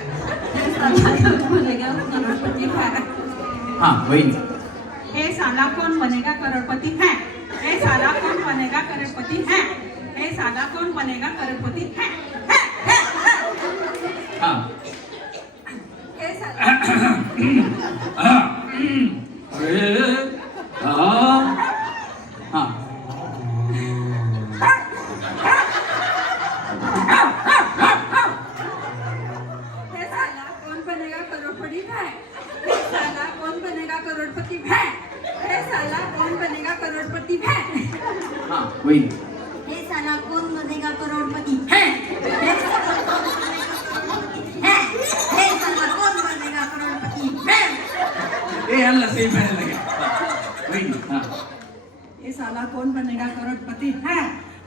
हे साला कौन बनेगा करोडपती व्हॅन. हा वहिनी. हे साला कौन बनेगा करोड़पति है. हे साला कौन बनेगा करोड़पति है. हे साला कौन बनेगा करोड़पति है. हा. हे साला हा. हे साला कौन बनेगा करोड़पति है. हे साला कौन बनेगा करोड़पति है. हे साला कौन बनेगा करोड़पति है. हा वहिनी. हे साला कौन बनेगा करोडपती है. हे साला कौन बनेगा करोडपती है. ए याला सेमीफायनल घ्या. वहिनी. हा. ये साला कौन बनेगा करोड़पति है.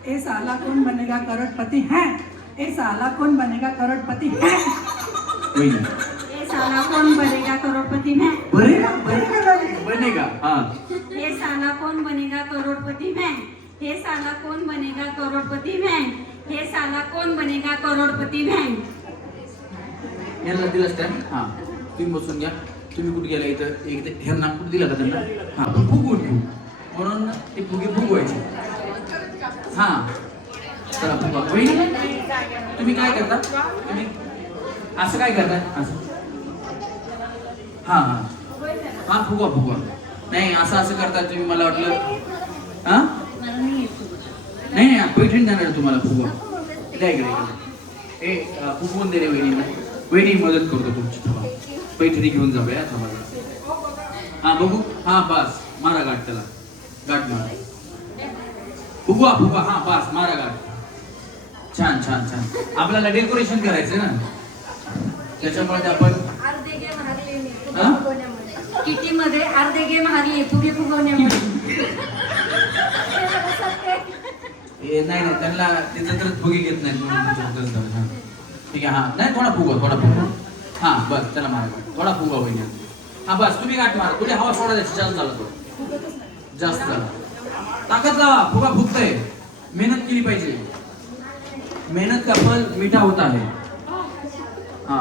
ये साला कौन बनेगा करोड़पति है. ये साला कौन बनेगा करोड़पति है. वहिनी. हे साला कौन बनेगा करोड़पति है. बनेगा. हा. हे साला कौन बनेगा करोड़पति है. हे साला कौन बनेगा करोड़पति है. हे साला कौन बनेगा करोड़पति है. यांना दिलास टाइम. हा तुम्ही बसून घ्या. तुम्ही कुठे गेला इथं एक ह्यांना कुठे दिला का त्यांना. हा फुगवून घेऊ म्हणून ते फुगे फुगवायचे. हा चला फुगवा. वहिनी तुम्ही काय करता. तुम्ही असं काय करता. असं हा हा हा फुगवा फुगवा. नाही असं असं करता तुम्ही. मला वाटलं हा नाही नाही पैठणी देणार तुम्हाला फुगवा. द्या इकडे इकडे. ए फुगवून दे रे वहिनीला. वहिनी मदत करतो तुमची. थांबा पैठणी घेऊन जाऊया. थांबा. हा बघू. हा बस मारा गाठ त्याला. गाठ मारा. फुगवा फुगवा. हा बस मारा गाठ. छान छान छान. आपल्याला डेकोरेशन करायचं ना त्याच्यामुळे ते आपण हा? किटी मध्ये अर्धे गेम हारले फुगे फुगवण्यामध्ये. नाही नाही त्यांना त्याचं तर फुगे घेत नाही म्हणून हा. ठीक आहे. हा नाही थोडा फुगवा थोडा फुगवा. हा बस त्याला मारा गाठ. थोडा फुगवा होईल. हा बस तुम्ही गाठ मारा. तुम्ही हवा सोडा द्यायची. जास्त झालं थोडं. जास्त झालं. ताकद लावा. फुगा फुगतंय. मेहनत केली पाहिजे. मेहनत का फल मीठा होता है. हा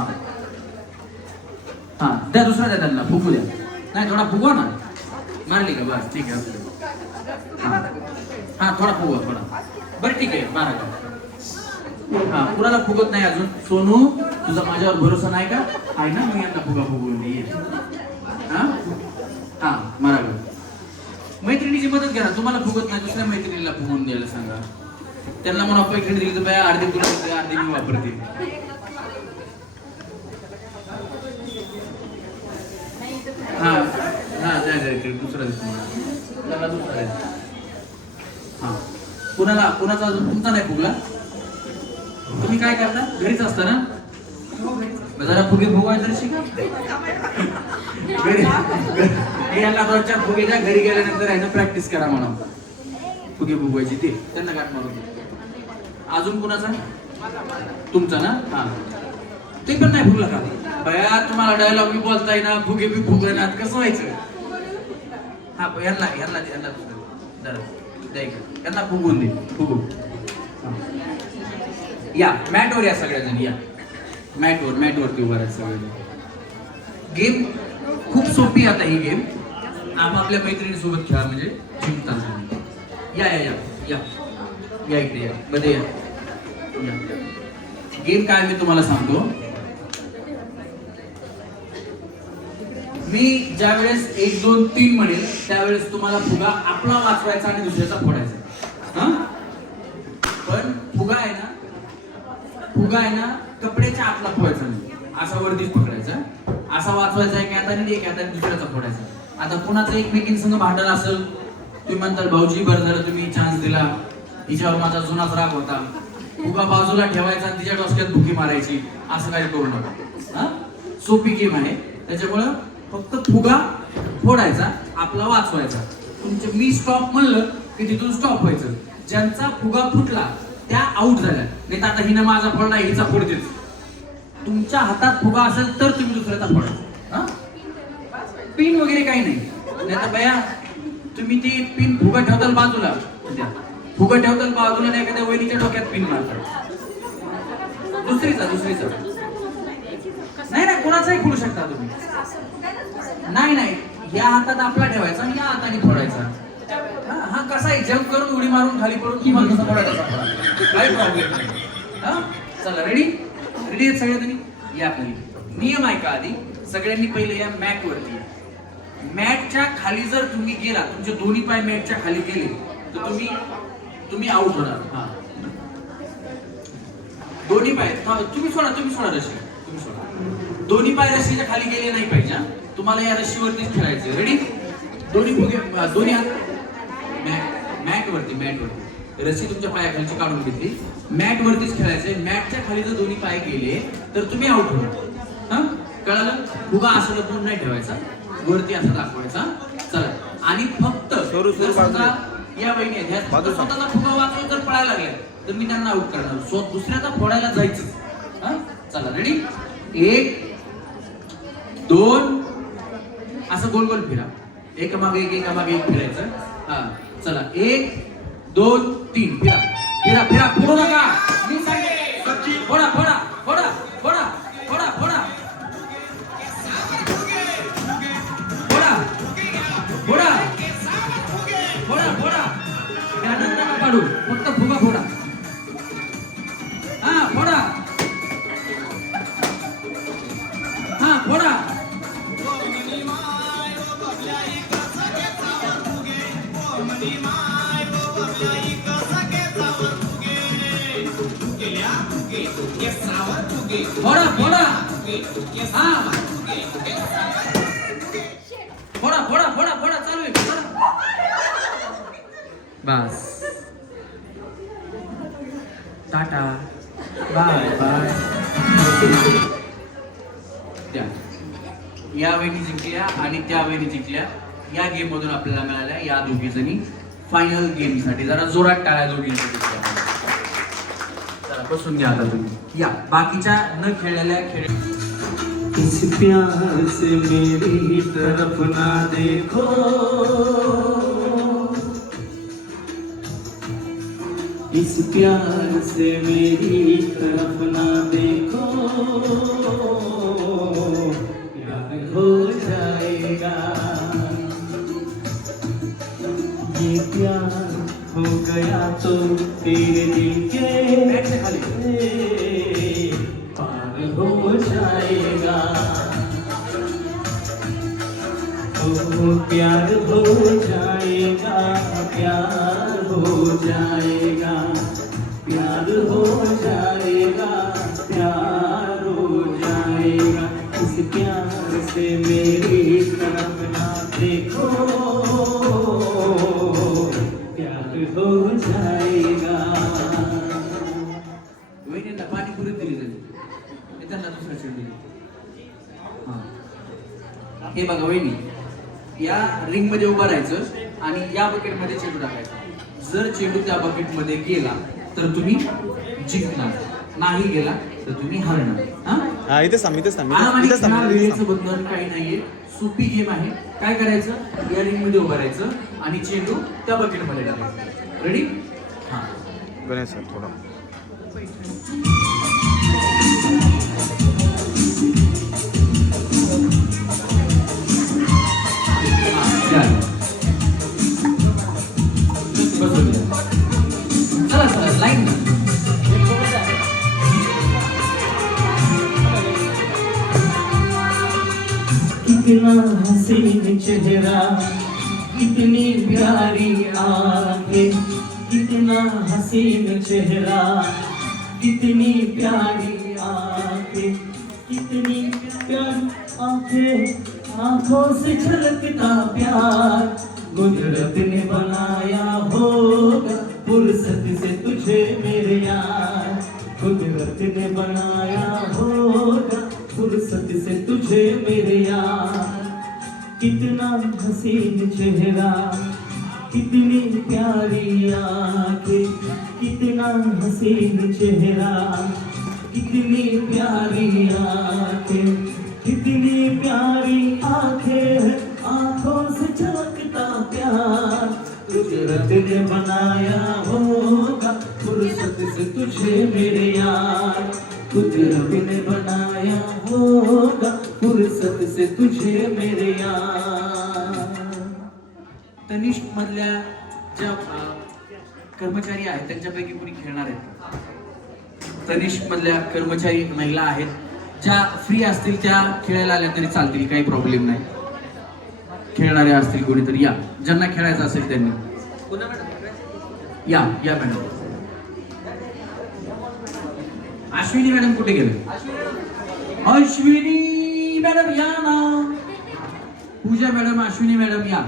हा द्या दुसरा द्या त्यांना फुगू द्या. नाही थोडा फुगवा ना. मारली का बस ठीक आहे. हा थोडा फुगवा थोडा. बरं ठीक आहे मारा का. हा कुणाला फुगत नाही अजून. सोनू तुझा माझ्यावर भरोसा नाही का. आहे ना मी यांना फुगा फुगवून देईन. हा हा मारा का. मैत्रिणीची मदत घ्या. तुम्हाला फुगत नाही दुसऱ्या मैत्रिणीला फुगवून द्यायला सांगा. त्यांना म्हणा पैठणी दिली तर बाय अर्धी तुला देते, अर्धी मी वापरते. हा हा नाही दुसरा देतो. त्याला दुसरा देतो. हा कुणाचा अजून तुमचा नाही फुगला. तुम्ही काय करता घरीच असता ना. जरा फुगे फुगवाय तर शिका. यांना 2-4 फुगे द्या. घरी गेल्यानंतर यांना प्रॅक्टिस करा म्हणा फुगे फुगवायची. ते त्यांना गाठ मारून. अजून कुणाचा तुमचा ना. हा ते पण नाही फुगला का. बया तुम्हाला डायलॉग बी बोलताय ना फुगे बी फुगणार कसं व्हायचं. हा यांना यांना यांना यांना फुगवून दे. फुगू. या मॅटवर या सगळ्याजण. या मॅटवरती उभा राहा सगळेजण. गेम खूप सोपी आता ही गेम. आपापल्या मैत्रिणीसोबत खेळा म्हणजे जिंकता. या या या या या इकडे या मध्ये या. गेम काय मी तुम्हाला सांगतो. मी ज्या वेळेस 1 2 3 म्हणेल त्यावेळेस तुम्हाला फुगा आपला वाचवायचा आणि दुसऱ्याचा फोडायचा. हा पण फुगा आहे ना कपड्याच्या आतला फोडायचा नाही, असा वरतीच पकडायचा, असा वाचवायचा एका हाताने एका हाताने दुसऱ्याचा फोडायचा. आता कोणाचं एकमेकींसंग भांडण असेल, तुम्ही म्हणताल भाऊजी बरं झालं तुम्ही चान्स दिला, तिच्यावर माझा जुनाच राग होता, फुगा बाजूला ठेवायचा आणि तिच्या डोसक्यात भुकी मारायची, असं काही करू नका. हा सोपी गेम आहे, त्याच्यामुळं फक्त फुगा फोडायचा आपला वाचवायचा. तुमचे मी स्टॉप म्हणलं की तिथून स्टॉप व्हायचं. ज्यांचा फुगा फुटला त्या आउट झाल्या, नाही तर आता हिनं माझा फोडला हिचा फोडतेच. तुमच्या हातात फुगा असेल तर तुम्ही दुसऱ्याचा फोडायचा. पिन वगैरे काही नाही, नाही तर बया तुम्ही ती पिन फुगा ठेवताल बाजूला, फुगा ठेवताल बाजूला नाही एखाद्या वहिनीच्या डोक्यात पिन मारतात. दुसरीचा नाही कोणाचाही खोलू शकता तुम्ही. नाही या हातात आपला ठेवायचा आणि या हाताने फोडायचा. हा कसाही जंप करून उडी मारून खाली पडून किंवा कसा फोडायचा काही प्रॉब्लेम नाही. हा चला रेडी आहेत सगळ्यांनी या खाली. नियम आहे का आधी सगळ्यांनी पहिले या मॅट वरती. मॅटच्या खाली जर तुम्ही गेला, तुमचे दोन्ही पाय मॅटच्या खाली गेले तर तुम्ही आउट होणार. हा दोन्ही पाय तुम्ही सोडा रशी, तुम्ही सोडा. दोन्ही पाय रशीच्या खाली गेले नाही पाहिजे. तुम्हाला या रशीवरतीच खेळायचं. रेडी दोन्ही हात मॅट वरती रस्सी तुमच्या पायाखालची काढून घेतली, मॅट वरतीच खेळायचंय. मॅटच्या खाली जर दोन्ही पाय गेले तर तुम्ही आउट होणार. हा कळालं. फुगा असं लपून नाही ठेवायचा, वरती असं दाखवायचा. चला आणि फक्त जर समजा या वहिनी आहेत स्वतःचा फुगा वाचवून जर पळायला लागल्या तर मी त्यांना आउट करणार. दुसऱ्याचा फोडायला जायचं. हा चला रेडी 1 2 असं गोल गोल फिरा, एकामागे एक फिरायचं. हा चला 1 2 3 फिरा फोडू नका. मी सांगते फोडा काढू, फक्त फुगा फोडा. हा फोडा फोडा चालू आहे. बस टाटा बाय बाय. या वेळी जिंकल्या आणि त्या वेळी जिंकल्या. या गेम मधून आपल्याला मिळाल्या या दोघी जणी फायनल गेम साठी. जरा जोरात टाळ्या दोघींसाठी. बसून घ्या आता तुम्ही. या बाकीच्या न खेळलेल्या इस प्यार से मेरी तरफ ना देखो, इस प्यार से मेरी तरफ ना देखो, प्यार हो जाएगा. ये प्यार हो गया तो तेरे दिल के पार हो जाएगा. ओ प्यार हो जाएगा, प्यार हो जाएगा, प्यार हो जाएगा, प्यार हो जाएगा. इस प्यार से मेरी तरफ ना देखो, प्यार हो जाएगा. वहिनींना पाणीपुरी दिली जाईल, त्यांना दुसरं चेंडू दिली. हे बघा वहिनी, या रिंग मध्ये उभं राहायचं आणि या बकेट मध्ये चेंडू टाकायचा. जर चेंडू त्या बकेट मध्ये गेला तर तुम्ही जिंकणार, नाही गेला तर तुम्ही हरणार. वेळेचं बंधन काही नाहीये, सोपी गेम आहे. काय करायचं, या रिंग मध्ये उभं राहायचं आणि चेंडू त्या बकेट मध्ये टाकायचा. रेडी. हा गणेश सर थोडा चला हसीन चेहरा, कितनी प्यारी आंखें, कितना हसीन चेहरा, कितनी प्यारी आंखें, कितनी प्यारी आंखें, आंखों से झलकता प्यार कुदरत ने बनाया होगा फुर्सत से तुझे मेरे यार, कुदरत ने बनाया होगा फुर्सत से तुझे मेरे यार, कितना हसीन चेहरा, कितनी प्यारी आंखें, कितना हसीन चेहरा, कितनी प्यारी आंखें, कितनी प्यारी आंखें, आंखों से झलकता प्यार कुदरत ने बनाया होगा फुर्सत से तुझे मेरे यार, कुदरत ने बनाया होगा फुर्सत से तुझे मेरे यार. तनिष्क मधल्या ज्या कर्मचारी आहेत त्यांच्यापैकी कोणी खेळणार आहेत? तनिष्क मधल्या कर्मचारी महिला आहेत ज्या फ्री असतील त्या खेळायला आल्या तरी चालतील, काही प्रॉब्लेम नाही. खेळणारे असतील कोणीतरी या, ज्यांना खेळायचं असेल त्यांनी या या मॅडम. अश्विनी मॅडम कुठे गेले? अश्विनी मॅडम या ना. पूजा मॅडम, अश्विनी मॅडम या.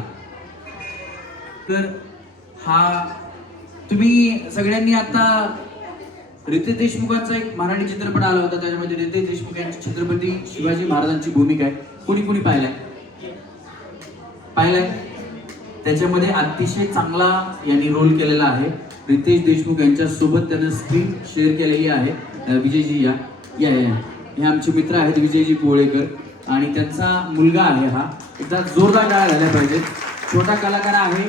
तर हा तुम्ही सगळ्यांनी आता रितेश देशमुखांचा एक मराठी चित्रपट आला होता, त्याच्यामध्ये रितेश देशमुख यांची छत्रपती शिवाजी महाराजांची भूमिका आहे. कोणी कोणी पाहिलाय? त्याच्यामध्ये अतिशय चांगला यांनी रोल केलेला आहे. रितेश देशमुख यांच्या सोबत त्यानं स्क्रीन शेअर केलेली आहे. विजयजी या या या हे आमचे मित्र आहेत विजयजी पोळेकर आणि त्यांचा मुलगा आहे हा. एकदा जोरदार टाळ्या झाल्या पाहिजेत. छोटा कलाकार आहे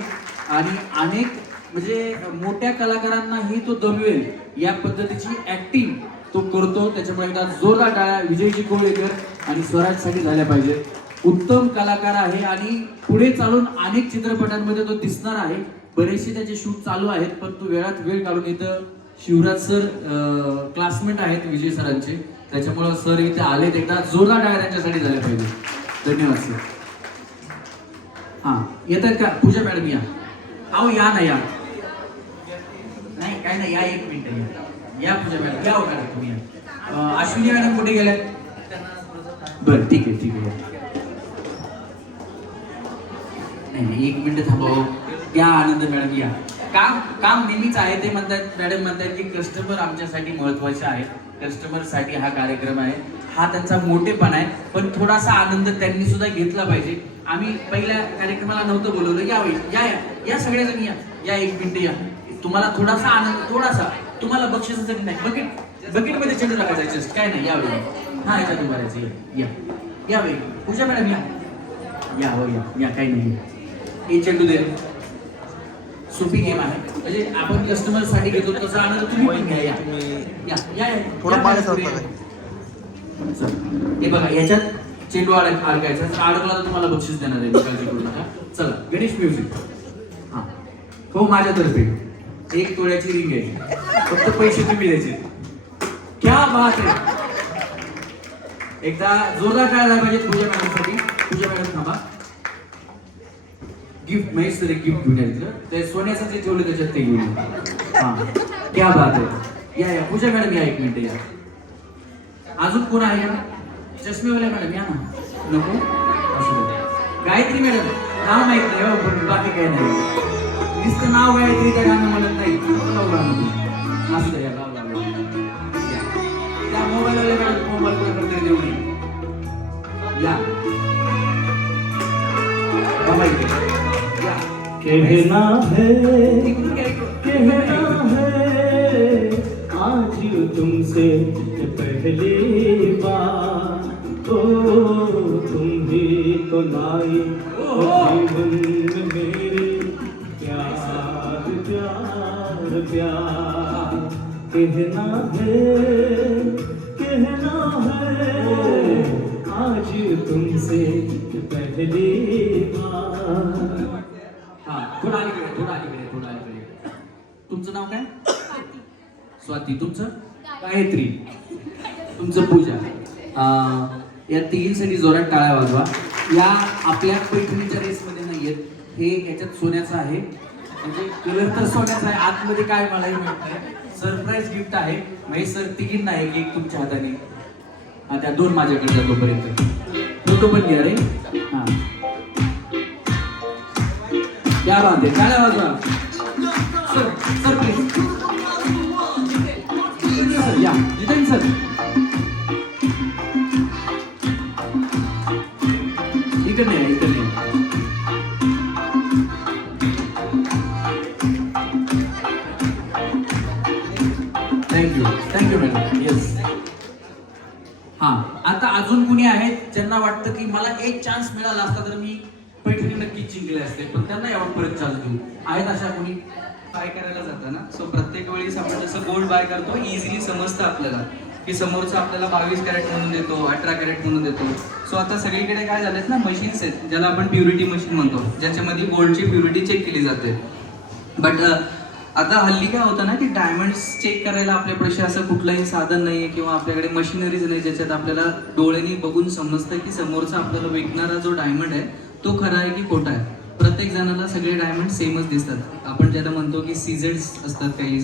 आणि अनेक म्हणजे मोठ्या कलाकारांनाही तो दमवेल या पद्धतीची ऍक्टिंग तो करतो. त्याच्यामुळे एकदा जोरदार टाळ्या विजयजी पोळेकर आणि स्वराजसाठी झाल्या पाहिजेत. उत्तम कलाकार आहे आणि पुढे चालून अनेक चित्रपटांमध्ये तो दिसणार आहे. बरेचसे त्याचे शूट चालू आहेत, पण तो वेळात वेळ काढून इथं शिवराज सर क्लासमेट आहेत विजय सरांचे, त्याच्यामुळे सर इथे आलेत. एकदा जोरदार टाळ्या त्यांच्यासाठी झाल्या पाहिजे. धन्यवाद सर. हा येतात का? पूजा मॅडम या. अहो या ना, या नाही काय नाही, या एक मिनिट या पूजा मॅडम या. मॅडम तुम्ही या. अश्विनी मॅडम कुठे गेल्या? बरं ठीक आहे ठीक आहे. नाही एक मिनिट थांबावं. या आनंद मॅडम या. काम काम नेहमीच आहे. ते म्हणतात मॅडम म्हणतात की कस्टमर आमच्यासाठी महत्वाचे आहे, कस्टमरसाठी हा कार्यक्रम आहे. हा त्यांचा मोठेपणा आहे, पण थोडासा आनंद त्यांनी सुद्धा घेतला पाहिजे. आम्ही पहिल्या कार्यक्रमाला नव्हतं बोलवलं. या या या या सगळेजण या या एक मिनिट या. तुम्हाला थोडासा आनंद, थोडासा तुम्हाला बक्षिसासाठी नाही, बकेटमध्ये चेंडू टाकायचं काय नाही. यावेळी हा याच्यात उभारायचं. या यावेळी पूजा मॅडम या या हो या या काही नाही. हे चेंडू दे. सोपी गेम आहे, म्हणजे आपण कस्टमर साठी घेतो तसा आनंद तुम्ही पण घ्या. या या थोडा हे बघा याच्यात चेंडू अडकायचा. अडकला तर तुम्हाला बक्षीस देणार आहे, काळजी करू नका. चला गणेश म्युझिक. हा हो माझ्यातर्फे 1 तोळ्याची रिंग आहे, फक्त पैसे तुम्ही द्यायचे. क्या बात आहे. एकदा जोरदार टाळ्या पाहिजे पूजा मॅडमसाठी. पूजा मॅडम थांबा. गिफ्ट महेश सर एक गिफ्ट घेऊन यायचं, ते सोन्याचं जे ठेवलं त्याच्यात ते घेऊन. हा क्या बात आहे. या या पूजा मॅडम या एक मिनिट या. अजून कोण आहे? चष्मेवाल्या मॅडम या ना. नको गायत्री मॅडम नाव माहित नाही हो, पण बाकी काही नाही. नुसतं नाव गायत्री त्या गाणं म्हणत नाही. असं या गाव लागलं. त्या मोबाईलवाल्या मॅडम मोबाईल कुठे देऊ नये. या कहना है आज तुमसे पहली बार, ओ तुम ही तो लाई जीवन में मेरे प्यार प्यार प्यार. कहना है आज तुमसे पहली बार. थोडा अलीकडे. तुमचं नाव काय? स्वाती. तुमचं? गायत्री. तुमचं पूजा. या तिघींसाठी जोरात टाळ्या वाजवा. या आपल्या पैठणीच्या रेसमध्ये नाहीयेत. हे याच्यात सोन्याचं आहे, म्हणजे कलर तर सोन्याचा आहे, आतमध्ये काय मलाही माहित नाही. सरप्राईज गिफ्ट आहे. महेश सर तिघींना आहे, एक तुमच्या हाताने, हा त्या 2 माझ्याकडे जा. तोपर्यंत फोटो पण घ्या रे. हा क्या बात आहे, काय वाजवा सर. सर प्लीज सर, या जितेंद्र सर. इकडे या, इकडे या. Thank you madam. येस. हा, आता अजून कुणी आहेत ज्यांना वाटतं की मला एक चान्स मिळाला असता तर मी पैठणी नक्कीच जिंकले असते, पण त्यांना यावर परत चान्स देऊ. आहेत अशा कुणी? बाय करायला जातं ना, सो प्रत्येक वेळेस आपण जसं गोल्ड बाय करतो इझिली समजतं आपल्याला की समोरचा आपल्याला 22 कॅरेट म्हणून देतो, 18 कॅरेट म्हणून देतो. सो आता सगळीकडे काय झालेत ना, मशीन्स आहेत ज्याला आपण प्युरिटी मशीन म्हणतो, ज्याच्यामध्ये गोल्डची प्युरिटी चेक केली जाते. बट आता हल्ली काय होतं ना की डायमंड्स चेक करायला आपल्याकडे असं कुठलंही साधन नाही आहे किंवा आपल्याकडे मशिनरीज नाही ज्याच्यात आपल्याला डोळ्यांनी बघून समजतं की समोरचा आपल्याला विकणारा जो डायमंड आहे तो खरा आहे की खोटा आहे. प्रत्येक जणाला सगळे डायमंड सेमच दिसतात. आपण ज्याला म्हणतो की सीझेड्स असतात काही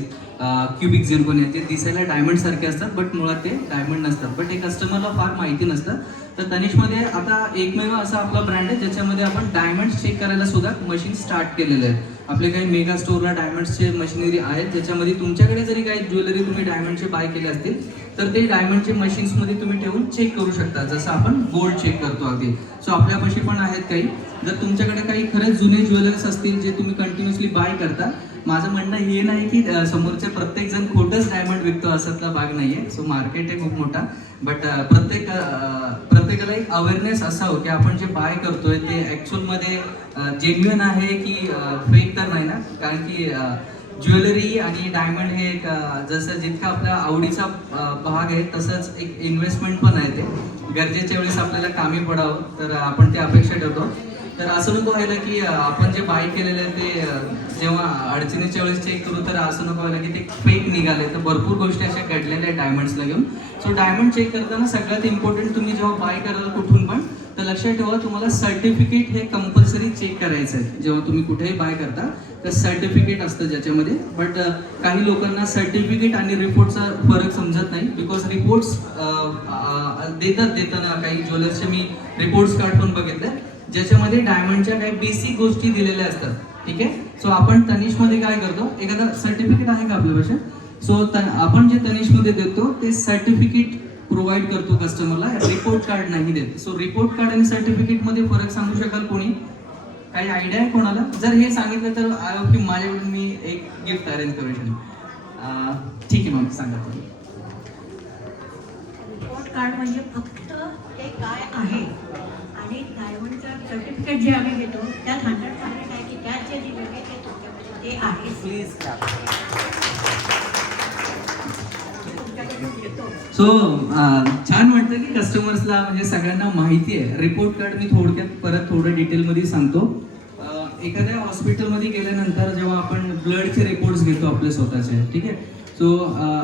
क्युबिक झिरकोनिया, ते दिसायला डायमंड सारखे असतात बट मुळात ते डायमंड नसतात. बट हे कस्टमरला फार माहिती नसतं. तर तनिष्कमध्ये आता एकमेव असा आपला ब्रँड आहे ज्याच्यामध्ये आपण डायमंड चेक करायला सुद्धा मशीन स्टार्ट केलेलं आहे. आपले काही मेगा स्टोअरला डायमंड्सचे मशिनरी आहेत ज्याच्यामध्ये तुमच्याकडे जरी काही ज्वेलरी तुम्ही डायमंडचे बाय केले असतील तर ते डायमंडचे मशीन्समध्ये तुम्ही ठेवून चेक करू शकता, जसं आपण गोल्ड चेक करतो अगदी. सो आपल्यापाशी पण आहेत काही. जर तुमच्याकडे काही खरंच जुने ज्वेलर्स असतील जे तुम्ही कंटिन्युअसली बाय करता, माझं म्हणणं हे नाही की समोरचे प्रत्येक जण खोटंच डायमंड विकतो असतला भाग नाहीये. सो मार्केट आहे खूप मोठा. बट प्रत्येकाला एक अवेअरनेस असावं की आपण जे बाय करतोय ते ॲक्च्युअलमध्ये जेन्युअन आहे की फेक तर नाही ना. कारण की ज्वेलरी आणि डायमंड हे एक जसं जितका आपल्या आवडीचा भाग आहे तसंच एक इन्व्हेस्टमेंट पण आहे. ते गरजेच्या वेळेस आपल्याला कामी पडावं तर आपण ते अपेक्षा ठेवतो. तर असं नको व्हायला की आपण जे बाय केलेलं आहे ते जेव्हा अडचणीच्या वेळेस चेक करू तर असं नको व्हायला की ते फेक निघाले. तर भरपूर गोष्टी अशा घडलेल्या आहेत डायमंड्सला घेऊन. सो डायमंड चेक करताना सगळ्यात इम्पॉर्टंट तुम्ही जेव्हा बाय कराल कुठून पण तर लक्षात ठेवा तुम्हाला सर्टिफिकेट हे कंपल्सरी चेक करायचं आहे. जेव्हा तुम्ही कुठेही बाय करता तर सर्टिफिकेट असतं ज्याच्यामध्ये. बट काही लोकांना सर्टिफिकेट आणि रिपोर्टचा फरक समजत नाही. बिकॉज रिपोर्ट्स देताना काही ज्वेलर्सचे मी रिपोर्ट्स कार्ड पण बघितले ज्याच्यामध्ये डायमंडच्या काही बेसिक गोष्टी दिलेल्या असतात. ठीक आहे. सो आपण तनिष्कमध्ये काय करतो, एखादा सर्टिफिकेट आहे का आपल्यापाशी, सो आपण जे तनिष्कमध्ये देतो ते सर्टिफिकेट प्रोव्हाइड करतो कस्टमरला, रिपोर्ट कार्ड नाही देत. सो रिपोर्ट कार्ड आणि सर्टिफिकेटमध्ये फरक सांगू शकाल कोणी? काही आयडिया आहे कोणाला? जर हे सांगितलं तर आय होप की माझ्याकडून मी एक गिफ्ट अरेंज करू शकेन. ठीक आहे मग सांगा. रिपोर्ट कार्ड म्हणजे फक्त ते काय आहे आणि डायमंडचं सर्टिफिकेट जे आम्ही घेतो त्यात 100% आहे की त्यात जे दिलेलं आहे ते तुमच्याकडे ते आहे. प्लीज. सो छान वाटतं की कस्टमर्सला म्हणजे सगळ्यांना माहिती आहे. रिपोर्ट कार्ड मी थोडक्यात परत थोडं डिटेलमध्ये सांगतो. एखाद्या हॉस्पिटलमध्ये गेल्यानंतर जेव्हा आपण ब्लडचे रिपोर्ट्स घेतो आपले स्वतःचे, ठीक आहे. सो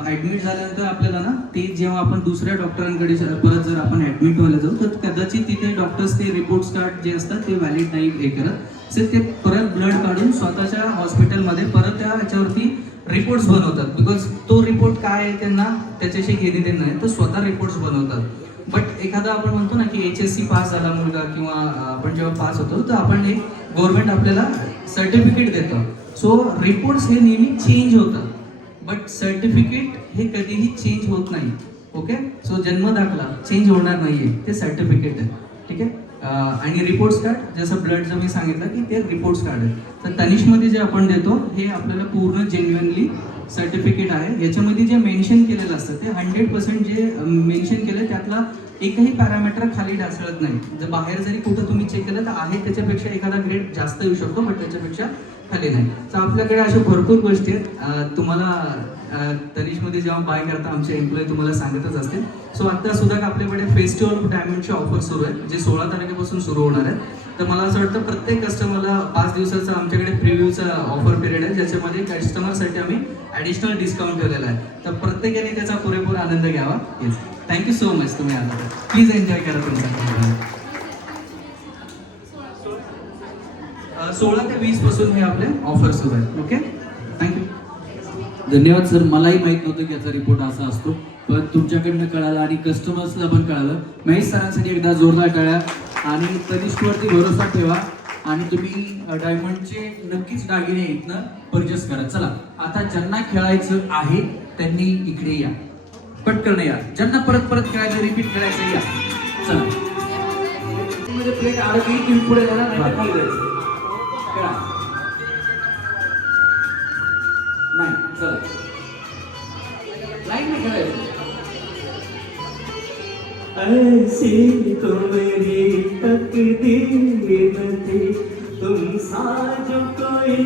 ॲडमिट झाल्यानंतर आपल्याला ना ते जेव्हा आपण दुसऱ्या डॉक्टरांकडे परत जर आपण ॲडमिट व्हायला जाऊ तर कदाचित तिथे डॉक्टर्स ते रिपोर्ट्स कार्ड जे असतात ते व्हॅलिड नाही हे करत. सो ते परत ब्लड काढून स्वतःच्या हॉस्पिटलमध्ये परत त्या ह्याच्यावरती रिपोर्ट्स बनवतात. बिकॉज तो रिपोर्ट काय आहे त्यांना त्याच्याशी घेणे देणं नाही, तर स्वतः रिपोर्ट्स बनवतात. बट एखादा आपण म्हणतो ना की HSC पास झाला मुलगा किंवा आपण जेव्हा पास होतो तर आपण एक गव्हर्नमेंट आपल्याला सर्टिफिकेट देतं. सो रिपोर्ट्स हे नेहमी चेंज होतात बट सर्टिफिकेट हे कधीही चेंज होत नाही. ओके. सो जन्मदाखला चेंज होणार नाहीये, ते सर्टिफिकेट आहे. ठीक आहे. आणि रिपोर्ट्स कार्ड जसं ब्लडचं मी सांगितलं की ते रिपोर्ट्स कार्ड आहे. तर तनिष्कमध्ये जे आपण देतो हे आपल्याला पूर्ण जेन्युअनली सर्टिफिकेट आहे. याच्यामध्ये जे मेन्शन केलेलं असतं ते 100% जे मेन्शन केलं त्यातला एकही पॅरामीटर खाली ढासळत नाही. जर बाहेर जरी कुठं तुम्ही चेक केलं तर आहे त्याच्यापेक्षा एखादा ग्रेड जास्त येऊ शकतो बट त्याच्यापेक्षा खाली नाही. तर आपल्याकडे अशा भरपूर गोष्टी आहेत. तुम्हाला तनिष्कमध्ये जेव्हा बाय करता आमचे एम्प्लॉई तुम्हाला सांगतच असतील. सो आता सुद्धा आपल्याकडे फेस्टिवल ऑफ डायमंडची ऑफर सुरू आहे जे 16 तारखेपासून सुरू होणार आहे. तर मला असं वाटतं प्रत्येक कस्टमरला 5 दिवसाचा आमच्याकडे प्रिव्ह्यूचा ऑफर पिरियड आहे ज्याच्यामध्ये कस्टमरसाठी आम्ही ॲडिशनल डिस्काउंट ठेवलेला आहे. तर प्रत्येकाने त्याचा पुरेपूर आनंद घ्यावा. येस. Thank you so much. तुम्ही आला प्लीज एन्जॉय करा तुमचा. 16 ते 20 पासून हे आपले ऑफर सुरू आहेत. Okay, thank you. धन्यवाद सर. मलाही माहित नव्हतं की याचा रिपोर्ट असा असतो, पण तुमच्याकडनं कळालं आणि कस्टमर्सला पण कळालं. महेश सरांसाठी एकदा जोरदार टाळ्या. आणि तनिष्कवरती भरोसा ठेवा आणि तुम्ही डायमंडचे नक्कीच दागिने इथनं परचेस करा. चला, आता ज्यांना खेळायचं आहे त्यांनी इकडे या, पटकन या. ज्यांना परत परत खेळायचं, रिपीट खेळायचं, या. चला, मध्ये प्लेट अडकली तुम्ही पुढे जाणार, नाही तर खाली जायचं. खेळा. नाही, चला, लाईन नाही खेळायचं. ऐसी तो मेरी तकदीर थी, तुमसा जो कोई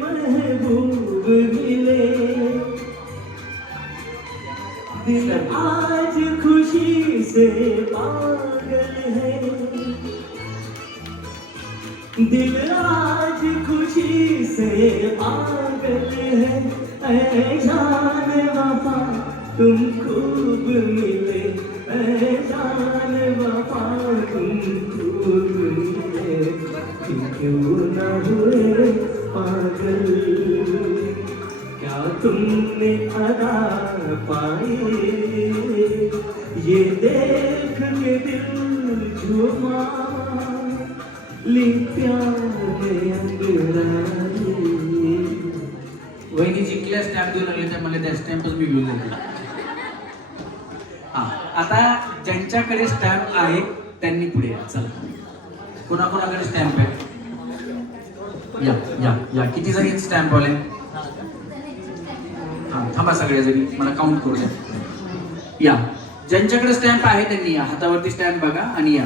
महबूब मिले, दिल आज खुशी से पागल है, दिल आज खुशी से पागल है, ऐ जान वफा तुम खूब मिले, ऐ जान वफा तुम खूब मिले, क्यों न हुए पागल, क्या तुमने अदा पाई, ये देख के दिल झूमा, ली प्यार में अंगड़ाई. वहिनी जिंकल्या स्टॅम्प देऊ लागले, त्यामुळे त्या स्टॅम्पच मी घेऊन जाते. हा, आता ज्यांच्याकडे स्टॅम्प आहे त्यांनी पुढे या. चला, कोणाकोणाकडे स्टॅम्प आहे? या या या. किती जणी स्टॅम्प वाले? हा, थांबा सगळ्या जणी, मला काउंट करू द्या. या, ज्यांच्याकडे स्टॅम्प आहे त्यांनी या. हातावरती स्टॅम्प बघा आणि या.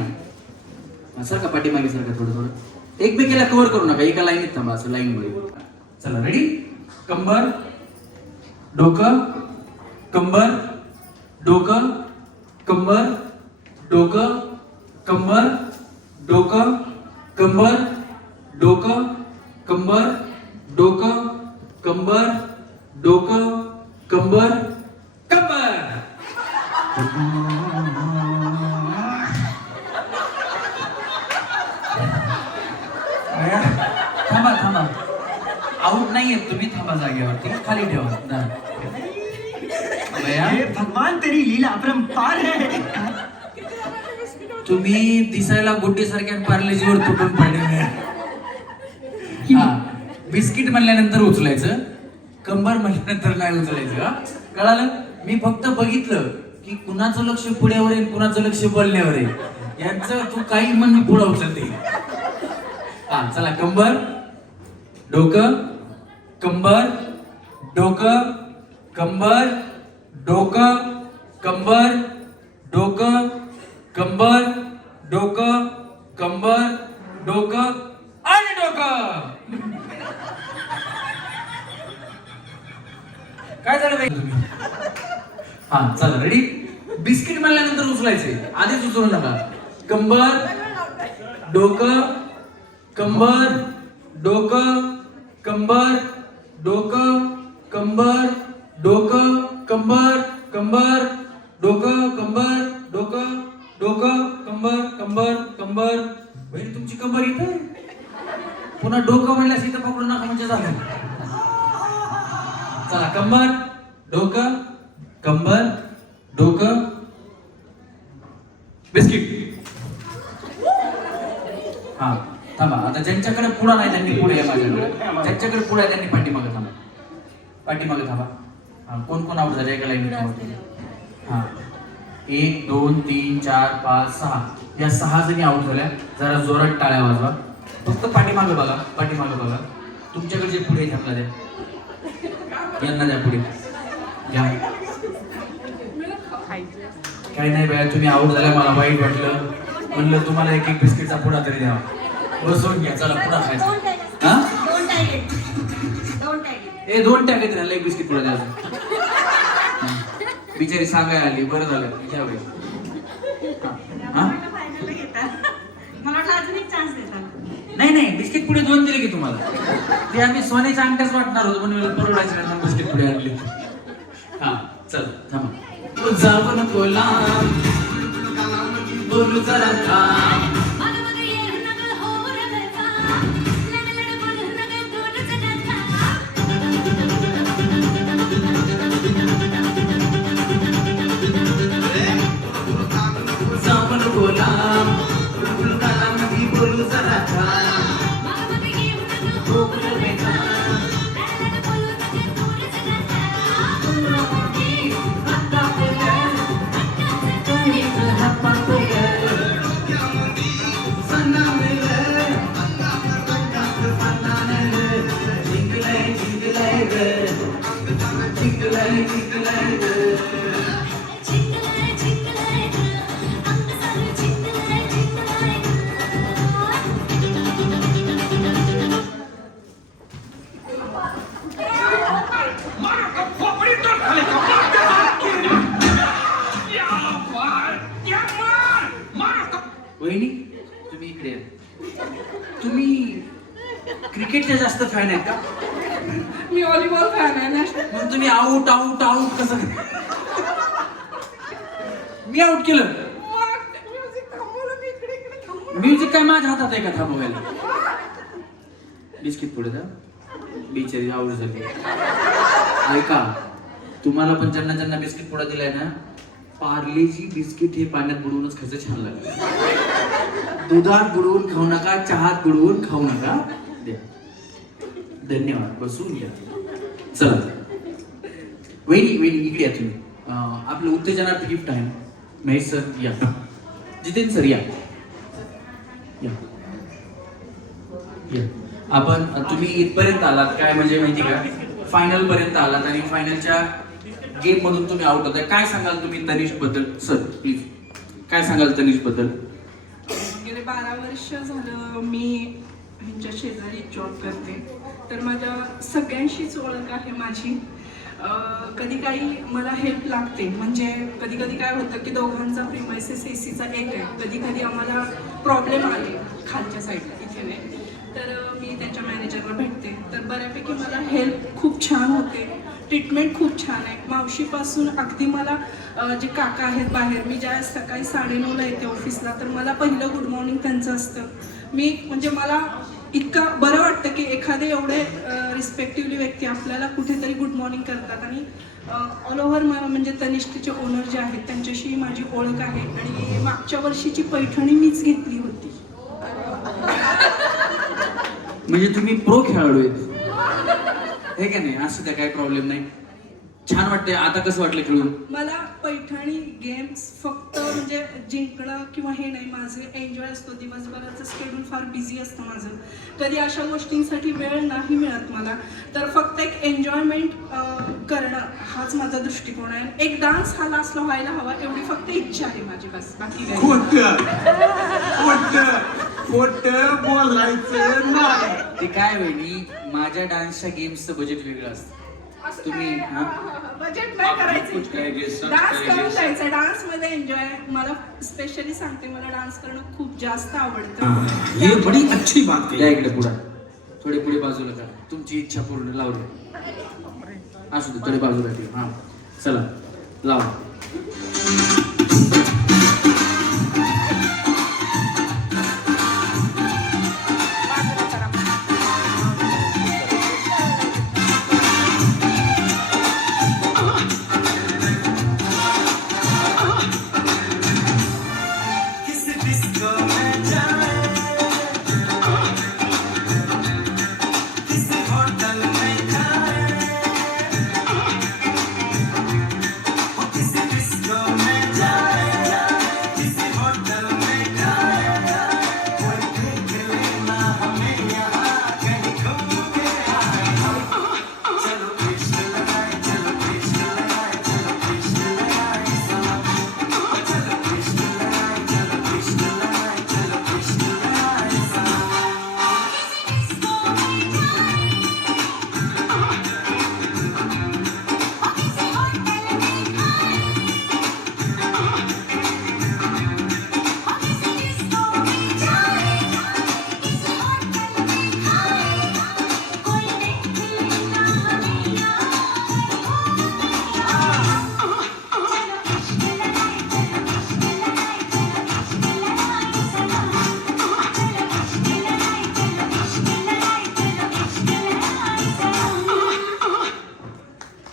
सारखा पाठीमागे सारखा थोडं थोडं. एकमेकीला कव्हर करू नका, एका लाईनीत थांबा, असं लाईन मध्ये. चला, रेडी? कंबर, डोकं, कंबर, डोकं, कंबर, डोकं, कंबर, डोकं, कंबर, डोकं, कंबर, डोकं, कंबर, डोकं, कंबर, कंबर. थांबा थांबा, आऊट नाही येत तुम्ही, थांबा जागेवरती, खाली ठेवा. हे भगवान तेरी लीला अपरंपार है. तुम्ही दिसायला गुड्डी सारख्या पार्लेजीवर तुटून पडले. हा, बिस्किट म्हणल्यानंतर उचलायचं, कंबर म्हणल्यानंतर नाही उचलायचं. हा, कळालं? मी फक्त बघितलं की कुणाचं लक्ष पुढ्यावर आहे, कुणाचं लक्ष बोलण्यावर आहे. यांचं तू काही म्हण, मी पुढं उचलते. हा, चला, कंबर, डोकं, कंबर, डोकं, कंबर, डोकं, कंबर, डोकं, कंबर, डोकं, कंबर, डोकं आणि डोकं. काय झालं बाई? हा, चला, रेडी? बिस्किट म्हणल्यानंतर उचलायचे, आधीच उचलू नका. कंबर, डोकं, कंबर, डोकं, कंबर, डोकं, कंबर, डोकं, कंबर, कंबर, डोकं, कंबर, डोकं, डोकं, कंबर, कंबर, कंबर. बहिणी तुमची कंबर इथे, पुन्हा डोकं म्हणल्यास इथं पकडू नका म्हणजे झालं. चला, कंबर, डोकं, कंबर, डोकं, बिस्किट. हा, थांबा. आता ज्यांच्याकडे पुढा नाही त्यांनी पुढे या, माझ्याकडे. ज्यांच्याकडे पुढा आहे त्यांनी पाठीमागे थांबा, पाठीमागे थांबा. हा, कोण कोण आउट झाले एका लाईन? हा, 1 2 3 4 5 6, या 6 जणी आउट झाल्या. जरा जोरात टाळ्या वाजवा. फक्त पाठीमागे बघा, पाठीमागे बघा. तुमच्याकडे जे पुढे थांबला द्या, यांना द्या पुढे घ्या. काही नाही बाया, तुम्ही आउट झाल्या, मला वाईट वाटलं. म्हणलं तुम्हाला एक एक बिस्किटचा पुडा तरी द्यावा. बसवून घ्या, चला पुडा खायचा. हा, ए 2 टाकेत राहिला, एक बिस्किट पुडा द्यायचा. बिचारी सांगायला आली, बरं झालं घ्या बाई. नाही नाही, बिस्किट पुढे 2 दिले की तुम्हाला. ते आम्ही सोन्याच्या अंगठ्याच वाटणार होतो, पण परवडायचं बिस्किट पुढे आणले. हा, चल थांबा. जाऊ नको लांब, बोलू जरा काम. फॅन आहेत का? मी व्हॉलीबॉल फॅन आहे नॅशनल. मग तुम्ही आऊट आऊट आऊट कसं मी आऊट केलं? म्युझिक थांबवलं मी इकडे इकडे थांबवलं. म्युझिक काय माझ्या हातात आहे का थांबवायला? बिस्किट पुढे द्या. बिचारी आवड झाली. ऐका, तुम्हाला पण ज्यांना ज्यांना बिस्किट पुडा दिलाय ना, पार्लेजी बिस्किट हे पाण्यात बुडवूनच खायचं, छान लागतं. दुधात बुडवून खाऊ नका, चहात बुडवून खाऊ नका. द्या. धन्यवाद. बसून घ्या. चला वहिनी वहिनी इकडे या तुम्ही. आपलं उत्तेजनार्थ गिफ्ट आहे. महेश सर या. जितेंद्र सर या. आपण तुम्ही इथपर्यंत आलात काय म्हणजे माहिती का, फायनल पर्यंत आलात आणि फायनलच्या गेम मधून तुम्ही आउट होताय. काय सांगाल तुम्ही तनिष बद्दल? सर प्लीज काय सांगाल तनिष बद्दल? गेले 12 वर्ष झालं मी ह्यांच्या शेजारी जॉब करते, तर माझ्या सगळ्यांशीच ओळख आहे माझी. कधी काही मला हेल्प लागते, म्हणजे कधी कधी काय होतं की दोघांचा प्रिमायसेस एसीचा एक आहे, कधी कधी आम्हाला प्रॉब्लेम आले खालच्या साईडला इथे नाही, तर मी त्यांच्या मॅनेजरला भेटते. तर बऱ्यापैकी मला हेल्प खूप छान होते, ट्रीटमेंट खूप छान आहे. मावशीपासून अगदी मला जे काका आहेत बाहेर, मी ज्या सकाळी 9:30ला येते ऑफिसला, तर मला पहिलं गुड मॉर्निंग त्यांचं असतं. मी म्हणजे मला इतकं बरं वाटतं की एखादे एवढे रिस्पेक्टिव्हली व्यक्ती आपल्याला कुठेतरी गुड मॉर्निंग करतात. आणि ऑल ओव्हर म्हणजे तनिष्कचे ओनर जे आहेत त्यांच्याशी माझी ओळख आहे. आणि मागच्या वर्षीची पैठणी मीच घेतली होती. म्हणजे तुम्ही प्रो खेळाडू आहेत हे का नाही? असं त्या काही प्रॉब्लेम नाही. छान वाटतंय. आता कसं वाटलं खेळून? मला पैठणी गेम्स फक्त म्हणजे जिंकणं किंवा हे नाही, माझे एन्जॉय असतो. दिवसभराचं शेड्यूल फार बिझी असतं माझं, कधी अशा गोष्टींसाठी वेळ नाही मिळत मला. तर फक्त एक एन्जॉयमेंट करणं हाच माझा दृष्टिकोन आहे. एक डान्स हा लास्टला व्हायला हवा एवढी फक्त इच्छा आहे माझी, बस बाकी काही. बोलायचं नाही. ते काय वहिनी, माझ्या डान्सच्या गेम्सचं बजेट वेगळं असतं. तुम्ही बजेट नाही करायचं, डान्स करून जायचं. डान्स मध्ये एन्जॉय. मला स्पेशली सांगते, मला डान्स करणं खूप जास्त आवडतं. हे बडी अच्छी बात आहे. या इकडे पुढे थोडे पुढे बाजूला करा. तुमची इच्छा पूर्ण लावली असू दे. थोडे बाजूला ठेवा. हा चला लावा.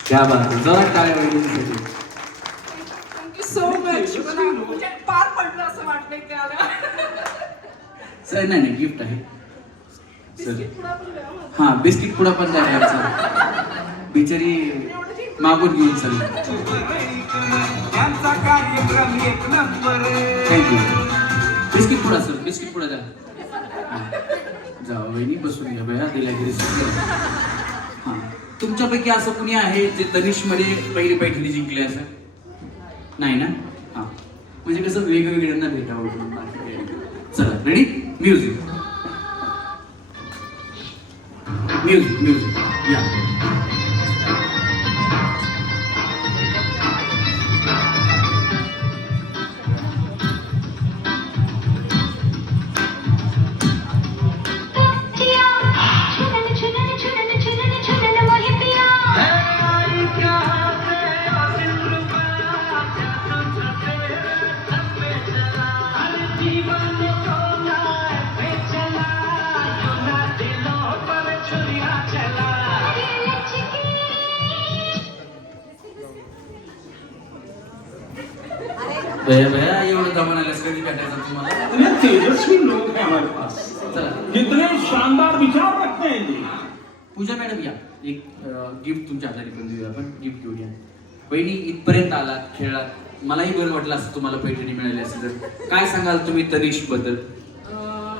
क्या बात आहे. जोरात टाळ्या वहिनीसाठी. Thank you so much. मला म्हणजे पार पडलं असं वाटतंय ते आलं. सर नाही नाही गिफ्ट आहे सर. बिस्किट पुडा पण द्या मला. हा बिस्किट पुडा पण द्या सर. बिचारी मागून घेऊन सर. थँक्यू. बिस्किट पुडा सर. बिस्किट पुडा द्या. जा वहिनी बसून घ्या बया. दिलागिरी हां. तुमच्यापैकी असं कुणी आहे जे तनिषमध्ये पहिली पैठणी जिंकले असं? नाही ना? हां. म्हणजे कसं वेगवेगळ्यांना भेटावं. चला रेडी. म्युझिक म्युझिक म्युझिक या. छुनन छुनन भैया भैया एवढं दमन आल्यास कधी भेटायचं तुम्हाला? इतने तेजस्वी लोग हैं हमारे पास, चला कितने शानदार विचार रखते हैं जी. पूजा मॅडम या, एक गिफ्ट तुमच्या हाताने पण देऊया आपण, गिफ्ट घेऊया. बहिणी इथपर्यंत आलात, खेळलात, मलाही बरं वाटलं असं तुम्हाला पैठणी मिळाली असेल तर. काय सांगाल तुम्ही तनिष्क बद्दल?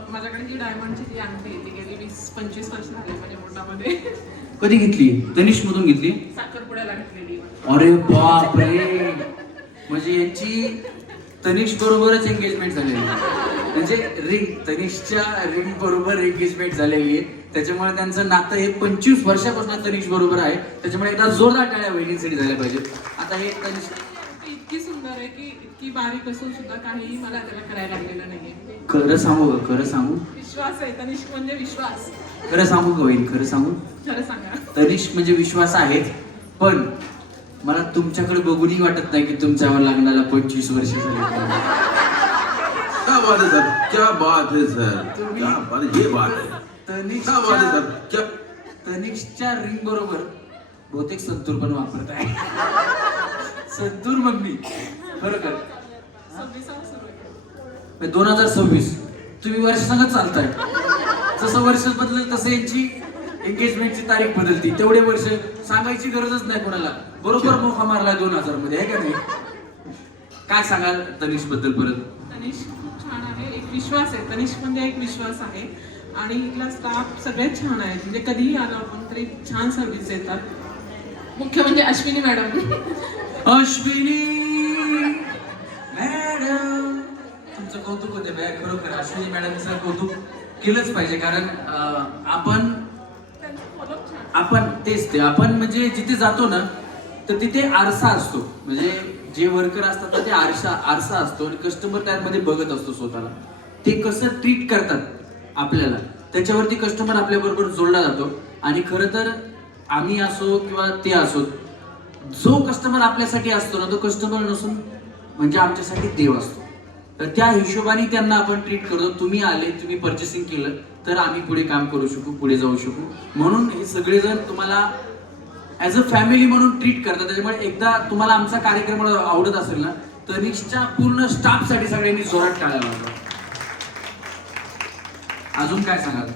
माझ्याकडे जी डायमंडची जी अंगठी आहे ती गेली 20-25 वर्ष झाली माझ्या बोटामध्ये. कधी घेतली? तनिष्क मधून घेतली? साखरपुड्याला घेतलेली. अरे बाप रे, म्हणजे यांची तनिष्क बरोबरच एंगेजमेंट झालेली आहे. म्हणजे रिंग, तनिष्कच्या रिंग बरोबर एंगेजमेंट झालेली आहे. त्याच्यामुळे त्यांचं नातं हे 25 वर्षापासून तनिष्क बरोबर आहे. त्याच्यामुळे एकदा जोरदार टाळ्या वहिनींसाठी झाल्या पाहिजे. आता हे तनिष्क इतकी सुंदर आहे की इतकी बारीक असून सुद्धा काहीही मला त्याला करायला लागलेलं नाहीये. खरं सांगू का? खरं सांगू? विश्वास आहे, तनिष्क म्हणजे विश्वास. खरं सांगू का वहिनी? खरं सांगू? खरं सांगा. तनिष्क म्हणजे विश्वास आहेच, पण मला तुमच्याकडे बघूनही वाटत नाही की तुमच्यावर लग्नाला 25 वर्ष झाली. क्या बात है सर, क्या बात है सर, क्या बात है, ये बात है. क्या बात है सर, क्या तनिष्कच्या रिंग बरोबर बहुतेक संतूर पण वापरत आहे. संतूर मम्मी बरोबर. 2026 तुम्ही वर्ष सांगत चालताय. जसं वर्ष बदलेल तसं यांची एंगेजमेंटची तारीख बदलती. तेवढे वर्ष सांगायची गरजच नाही कोणाला. बरोबर मोठा मारलाय 2000 मध्ये, आहे का नाही? काय सांगाल तनिष्क बद्दल परत? तनिष्क खूप छान आहे, एक विश्वास आहे. तनिष्क म्हणजे एक विश्वास आहे आणि इथला स्टाफ सगळ्यात छान आहे. म्हणजे कधीही आलो आपण तरी छान सर्व्हिस देतात. मुख्य म्हणजे अश्विनी मॅडम. अश्विनी मॅडम, तुमचं कौतुक होते बाय. खरोखर अश्विनी मॅडमचं कौतुक केलंच पाहिजे, कारण आपण तेच ते आपण म्हणजे जिथे जातो ना तर तिथे आरसा असतो. म्हणजे जे वर्कर असतात ना ते आरसा असतो आणि कस्टमर त्यामध्ये बघत असतो स्वतःला. ते कसं ट्रीट करतात आपल्याला त्याच्यावरती कस्टमर आपल्या बरोबर जोडला जातो. आणि खरं तर आम्ही असो किंवा ते असो, जो कस्टमर आपल्यासाठी असतो ना तो कस्टमर नसून म्हणजे आमच्यासाठी देव असतो. तर त्या हिशोबाने त्यांना आपण ट्रीट करतो. तुम्ही आले, तुम्ही पर्चेसिंग केलं तर आम्ही पुढे काम करू शकू, पुढे जाऊ शकू. म्हणून हे सगळेजण तुम्हाला ॲज अ फॅमिली म्हणून ट्रीट करतात. त्याच्यामुळे एकदा तुम्हाला आमचा कार्यक्रम आवडत असेल ना तर तनिष्कच्या पूर्ण स्टाफसाठी सगळ्यांनी जोरात टाळ्या लावतात. अजून काय सांगाल?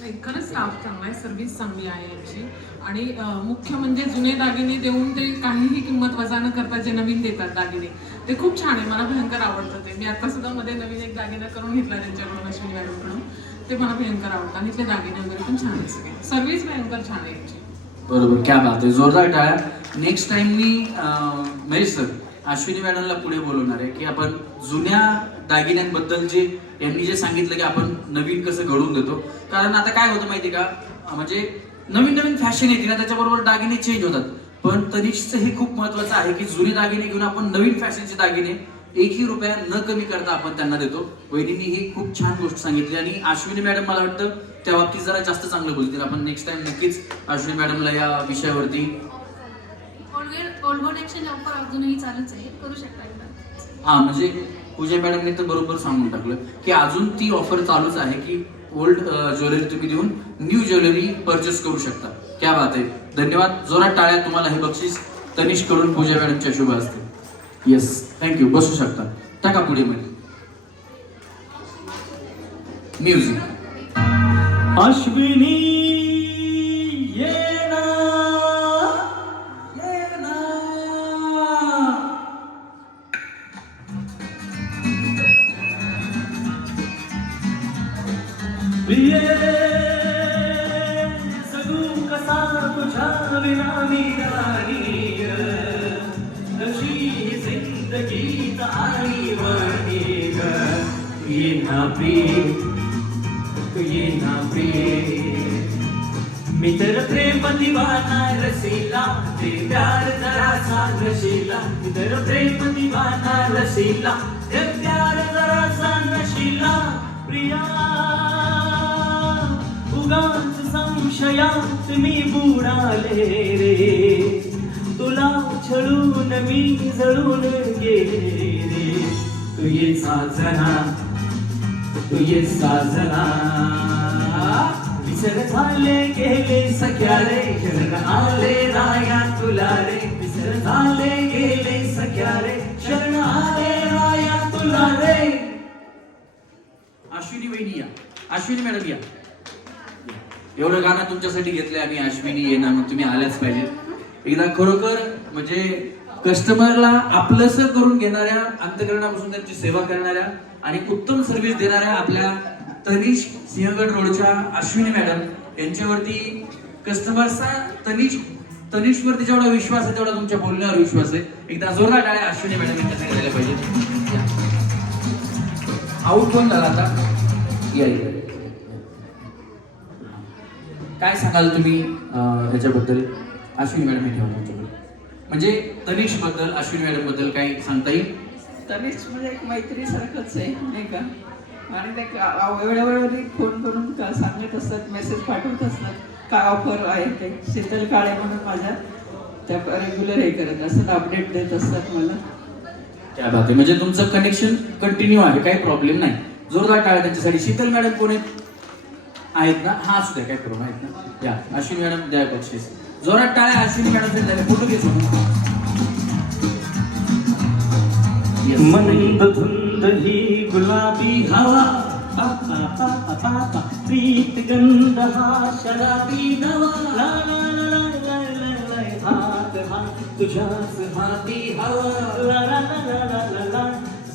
नाही, खरंच स्टाफ चांगला आहे, सर्व्हिस चांगली आहे यांची. आणि मुख्य म्हणजे जुने दागिने देऊन ते काहीही किंमत वजा न करता जे नवीन देतात दागिने ते खूप छान आहे. मला भयंकर आवडतं ते. मी आता सुद्धा मध्ये नवीन एक दागिना करून घेतला त्यांच्याकडून, अश्विनी मॅडमकडून. ते मला भयंकर आवडतं आणि इथले दागिने वगैरे पण छान आहे सगळे. सर्व्हिस भयंकर छान आहे यांची. बरोबर, क्या बात आहे, जोरदार टाळ्या. नेक्स्ट टाइम मी महेश सर अश्विनी मॅडमला पुढे बोलवणार आहे की आपण जुन्या दागिन्यांबद्दल जे यांनी जे सांगितलं की आपण नवीन कसं घडवून देतो. कारण आता काय होतं माहिती का, म्हणजे नवीन नवीन फॅशन येते ना त्याच्याबरोबर दागिने चेंज होतात. पण तनिष्कचं हे खूप महत्वाचं आहे की जुने दागिने घेऊन आपण नवीन फॅशनचे दागिने 1ही रुपया न कमी करता आपण त्यांना देतो. वहिनींनी ही खूप छान गोष्ट सांगितली आणि अश्विनी मॅडम मला वाटतं त्या बाबतीत जरा जास्त चांगलं बोलतील. आपण नेक्स्ट टाइम नक्कीच अश्विनी मॅडमला या विषयावरती ओल्ड गोल्ड एक्सचेंज ऑफर अजूनही चालूच आहे, करू शकता. म्हणजे पूजा मॅडमने तर बरोबर सांगून टाकलं की अजून ती ऑफर चालूच आहे की ओल्ड ज्वेलरी तुम्ही देऊन न्यू ज्वेलरी परचेस करू शकता. क्या बात आहे, धन्यवाद. जोरात टाळ्या. तुम्हाला हे बक्षीस तनिष्क कडून पूजा मॅडमच्या शुभ असते. Yes, thank you. बसू शकता. टाका पुढे मध्ये म्युझिक. अश्विनी ये ना, प्रिये जगू कसा तुझ्या विना मी राणी, कशी ही जिंदगीत आणि वणी ग. ये ना प्रिय, ये ना प्रिय, मी तर प्रेम दिवाना रसीला, ते प्यार जरा सांग रशीला. मी तर प्रेम दिवाना रसीला, ते प्यार जरा सांग रशीला. प्रिया उगाच संशयात मी बुडाले रे, तुला छळून मी जळून गेले रे. तू ये साजना, तू ये साजना, विसर झाले गेले सख्या रे, शरण आले राया तुला रे. विसर झाले गेले सख्या रे, शरण आले तुला रे. अश्विनी वहिनी या, अश्विनी मॅडम या. एवढं गाणं तुमच्यासाठी घेतलंय आम्ही, अश्विनी ये ना, मग तुम्ही आल्याच पाहिजे. एकदा खरोखर म्हणजे कस्टमरला आपलंसं करून घेणाऱ्या, अंतकरणापासून त्यांची सेवा करणाऱ्या आणि उत्तम सर्व्हिस देणाऱ्या आपल्या तनिष सिंहगड रोडच्या अश्विनी मॅडम यांच्यावरती कस्टमर्सचा तनिषवरती जेवढा विश्वास आहे तेवढा तुमच्या बोलण्यावर विश्वास आहे. एकदा जोरदार टाळ्या अश्विनी मॅडम यांच्यासाठी द्यायला पाहिजे. आउट कोण झाला आता? या. काय सांगाल तुम्ही याच्याबद्दल? अश्विनी मॅडम हे ठेवा तुमच्याकडे, म्हणजे तनिष बद्दल, अश्विनी मॅडम बद्दल काय सांगता येईल? तनिष म्हणजे एक मैत्रीसारखंच आहे नाही का, आणि ते वेळोवेळी फोन करून सांगत असतात, मेसेज पाठवत असतात काय ऑफर आहे ते. शीतल काळे म्हणून माझ्या त्या रेग्युलर हे करत असतात, अपडेट देत असतात मला. क्या बात आहे, म्हणजे तुमचं कनेक्शन कंटिन्यू आहे, काही प्रॉब्लेम नाही. जोरदार टाळ्या त्यांच्यासाठी. शीतल मॅडम कोण आहेत ना? हा असू द्या, काय प्रॉब्लेम आहेत ना. या अश्विनी मॅडम द्या बक्षीस. जोरात टाळ्या अश्विनी मॅडम द्या. फोटो घे मंद धुंद ही गुलाबी हवा, प्रीत गंध हा शराबी नवा, ला ला ला ला ला ला, हात हात तुझ्याच हाती हवा, ला ला ला ला ला ला,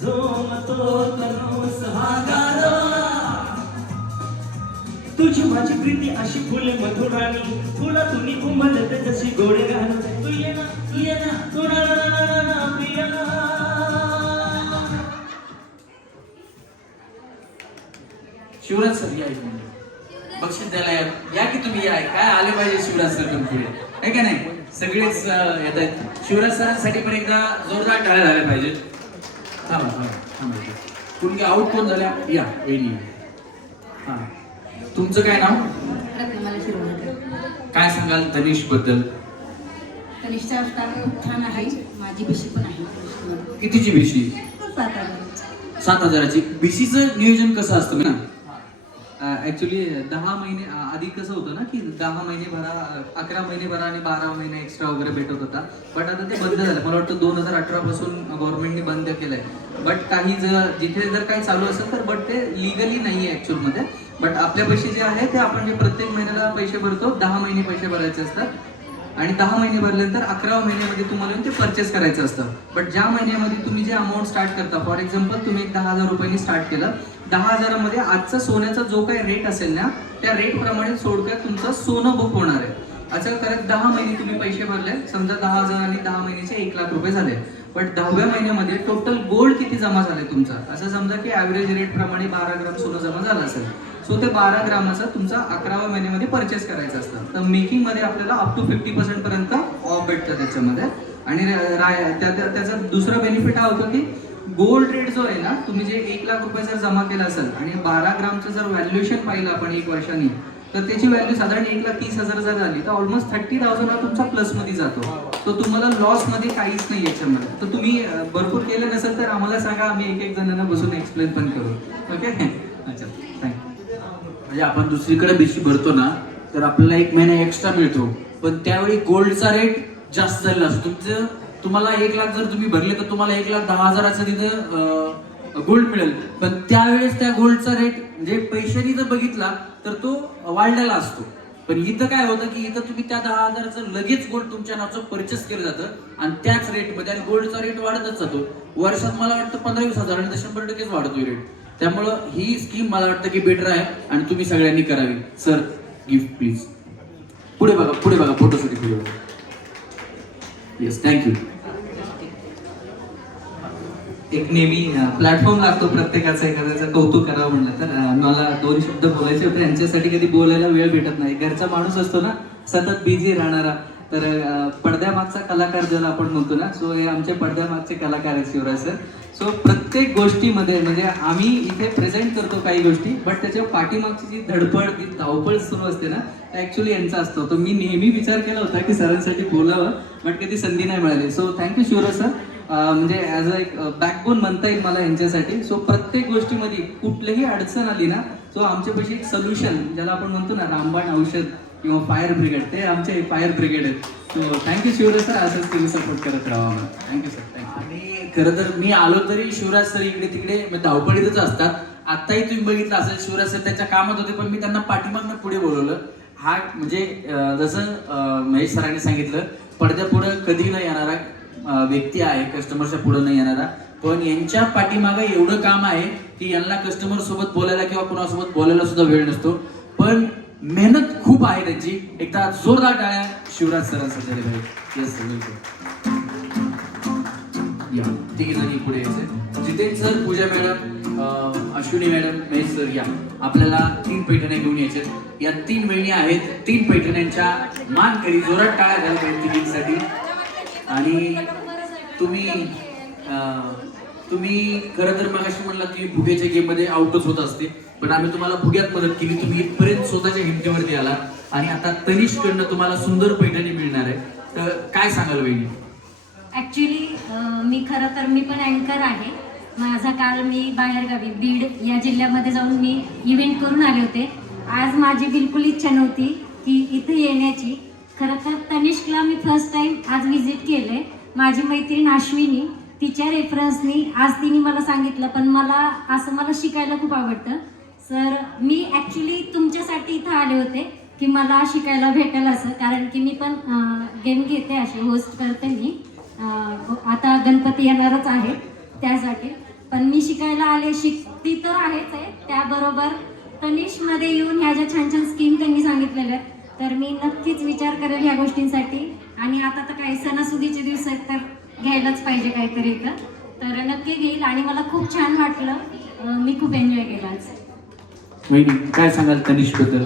झोमतो तनूस हा गारवा. तुझी माझी प्रीती अशी फुले मधुराणी, फुला तुम्ही उमलत जशी गोड गाणं. तू ये ना तू ना ना ना ना ना प्रिया. शिवराज सर या बक्षीस द्यायला या की तुम्ही. या काय आले पाहिजे शिवराज सर पुढे, आहे का नाही? सगळेच येत आहेत. शिवराज सरांसाठी पण एकदा जोरदार टाळ्या झाल्या पाहिजे. थांबा थांबा थांबा. कुणगे आउट कोण झाल्या? या वहिनी. हा, तुमचं काय नाव? रत्नमाला शिरोडकर. काय सांगाल तनिष बद्दल? तनिषचा स्टाफ खूप छान आहे, माझी भिशी पण आहे. कितीची भिशी? 7,000. भिशीचं नियोजन कसं असतं ना? ऍक्च्युली 10 महिने आधी कसं होतं ना की 10 महिने भरा, 11 महिने भरा आणि 12 महिने एक्स्ट्रा वगैरे भेटत होता. बट आता ते बंद झालं. मला वाटतं 2018 पासून गव्हर्नमेंटने बंद केलंय. बट काही जिथे जर काही चालू असेल तर बट ते लिगली नाही आहे ऍक्च्युअलमध्ये. बट आपल्या पैसे जे आहे ते आपण जे प्रत्येक महिन्याला पैसे भरतो, 10 महिने पैसे भरायचे असतात. आणि 10 महिने भरल्यानंतर 11व्या महिन्यामध्ये तुम्हाला ते परचेस करायचं असतं. बट ज्या महिन्यामध्ये तुम्ही जे अमाऊंट स्टार्ट करता, फॉर एक्झाम्पल तुम्ही 10,000 रुपयांनी स्टार्ट केलं, 10,000मध्ये आजचा सोन्याचा जो काही रेट असेल ना, त्या रेट प्रमाणे सोडक्यात तुमचं सोनं बुक होणार आहे. असं करत 10 महिने तुम्ही पैसे भरले, समजा 10,000 आणि 10 महिन्याचे 1 लाख रुपये झाले. बट 10व्या महिन्यामध्ये टोटल गोल्ड किती जमा झाले तुमचा, असं समजा की ॲव्हरेज रेट प्रमाणे 12 ग्राम सोनं जमा झालं असेल. सो ते 12 ग्रामाचं तुमचा 11व्या महिन्यामध्ये परचेस करायचं असतं. तर मेकिंगमध्ये आपल्याला अप टू 50% पर्यंत ऑफ भेटतं त्याच्यामध्ये. आणि त्याचा दुसरा बेनिफिट हा होतो की गोल्ड रेट जो आहे ना, तुम्ही जे 1 लाख रुपये जर जमा केला असेल आणि 12 ग्रामचं जर व्हॅल्युएशन पाहिलं आपण 1 वर्षांनी, तर त्याची व्हॅल्यू साधारण 1,30,000 जर झाली तर ऑलमोस्ट 30,000 हा तुमचा प्लसमध्ये जातो. तो तुम्हाला लॉसमध्ये काहीच नाही याच्यामध्ये. तर तुम्ही भरपूर केलं नसेल तर आम्हाला सांगा, आम्ही एक जणांना बसून एक्सप्लेन पण करू. ओके, अच्छा, थँक्यू. म्हणजे आपण दुसरीकडे भिशी भरतो ना, तर आपल्याला 1 महिना एक्स्ट्रा मिळतो, पण त्यावेळी गोल्डचा रेट जास्त झालेला असतो. तुम्हाला 1 लाख जर तुम्ही भरले तर तुम्हाला 1,10,000चं तिथं गोल्ड मिळेल. पण त्यावेळेस त्या गोल्डचा रेट म्हणजे पैशांनी जर बघितला तर तो वाढलेला असतो. पण इथं काय होतं की इथं तुम्ही त्या 10,000चं लगेच गोल्ड तुमच्या नावाचं परचेस केलं जातं आणि त्याच रेटमध्ये, आणि गोल्डचा रेट वाढतच जातो. वर्षात मला वाटतं 15-20 हजार आणि 100% वाढतोय रेट. त्यामुळं ही स्कीम मला वाटतं की बेटर आहे आणि तुम्ही सगळ्यांनी करावी. Sir gift please. पुढे बघा फोटोसाठी पुढे बघा. Yes, thank you. एक नेहमी प्लॅटफॉर्म लागतो प्रत्येकाचा, एखाद्याचं कौतुक करावं म्हणलं तर मला 2 शब्द बोलायचे होते. यांच्यासाठी कधी बोलायला वेळ भेटत नाही. घरचा माणूस असतो ना, सतत बिझी राहणारा. तर पडद्यामागचा कलाकार ज्याला आपण म्हणतो ना, सो हे आमचे पडद्यामागचे कलाकार आहेत शिवराज सर. सो प्रत्येक गोष्टीमध्ये म्हणजे आम्ही इथे प्रेझेंट करतो काही गोष्टी, बट त्याच्या पाठीमागची जी धडपड, जी धावपळ सुरू असते ना, ते ॲक्च्युली यांचा असतो. तर मी नेहमी विचार केला होता की सरांसाठी बोलावं, बट कधी संधी नाही मिळाली. So thank you Shivraj sir. म्हणजे ॲज अ एक बॅकबोन म्हणता येईल मला यांच्यासाठी. सो प्रत्येक गोष्टीमध्ये कुठलीही अडचण आली ना, सो आमच्यापाशी एक सोल्युशन, ज्याला आपण म्हणतो ना रामबाण औषध, किंवा फायर ब्रिगेड, ते आमचे फायर ब्रिगेड आहेत. सो थँक्यू शिवराज सर, असंच तुम्ही सपोर्ट करत राहा आम्हाला. Thank you sir, thank you. आणि खरं तर मी आलो तरी शिवराज सर इकडे तिकडे म्हणजे धावपळीतच असतात. आत्ताही तुम्ही बघितलं असेल शिवराज सर त्यांच्या कामात होते, पण मी त्यांना पाठीमागनं पुढे बोलवलं. हा म्हणजे जसं महेश सरांनी सांगितलं, पडद्यापुढं कधी न येणारा व्यक्ती आहे, कस्टमरच्या पुढं न येणारा, पण यांच्या पाठीमागं एवढं काम आहे की यांना कस्टमर सोबत बोलायला किंवा कोणासोबत बोलायला सुद्धा वेळ नसतो, पण मेहनत खूप आहे त्यांची. एकदा जोरदार टाळ्या शिवराज सरांसाठी. Yes welcome. या तिघी जणी पुढे यायचे. Jitendra sir, Pooja madam, Ashwini madam, Mahesh sir, या आपल्याला 3 पैठण्या घेऊन यायच्या. या 3 बहिणी आहेत. 3 पैठण्यांच्या मान करी जोरात टाळ्या झाल्या पाहिजे तिघींसाठी. आणि तुम्ही खरं तर मगाशी म्हणला की भुग्याच्या गेम मध्ये आउटच होत असते, पण आम्ही तुम्हाला भुग्यात मदत केली. तुम्ही इथपर्यंत स्वतःच्या हिमतीवरती आला आणि आता तनिष्कडनं तुम्हाला सुंदर पैठणी मिळणार आहे. तर काय सांगाल वहिनी? ॲक्च्युली मी खरं तर मी पण अँकर आहे. माझा काल मी बाहेरगावी बीड या जिल्ह्यामध्ये जाऊन मी इव्हेंट करून आले होते. आज माझी बिलकुल इच्छा नव्हती की इथे येण्याची. खरं तर तनिष्कला मी फर्स्ट टाईम आज व्हिजिट केले. माझी मैत्रीण अश्विनी, तिच्या रेफरन्सनी आज तिने मला सांगितलं, पण मला शिकायला खूप आवडतं. सर मी ॲक्च्युली तुमच्यासाठी इथं आले होते की मला शिकायला भेटेल असं, कारण की मी पण गेम घेते, असे होस्ट करते मी. आता गणपती येणारच आहे त्यासाठी, पण मी शिकायला आले. शिकती तर आहेच आहे, त्याबरोबर तनिष्कमध्ये येऊन ह्या ज्या छान छान स्कीम त्यांनी सांगितलेल्या आहेत, तर मी नक्कीच विचार करेल ह्या गोष्टींसाठी. आणि आता तर काही सणासुदीचे दिवस आहेत, तर घ्यायलाच पाहिजे काहीतरी इथं, तर नक्की घेईल. आणि मला खूप छान वाटलं, मी खूप एन्जॉय केला आज. वहिनी काय सांगाल तनिष्कबद्दल?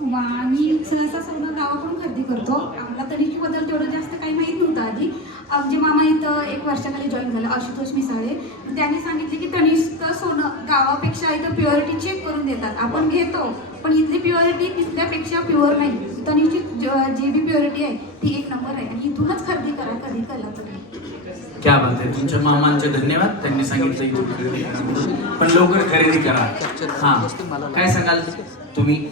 मी सहसा सर्व गावाकडून खरेदी करतो. आम्हाला तनिष्कबद्दल तेवढं जास्त काही माहीत नव्हतं आधी. आमचे मामा इथं 1 वर्षाखाली जॉईन झालं, आशुतोष मिसाळे. त्यांनी सांगितले की तनिष्क सोनं गावापेक्षा इथं प्युअरिटी चेक करून देतात. आपण घेतो, पण इथली प्युअरिटी तिथल्यापेक्षा प्युअर नाही. तनिष्कची जी बी प्युअरिटी आहे ती 1 नंबर आहे, आणि इथूनच खरेदी करा कधी केला तरी. क्या बात आहे. तुमच्या मामांचे धन्यवाद, त्यांनी सांगितलं इथून खरेदी करा, पण लवकर खरेदी करा. हां, काय सांगाल तुम्ही?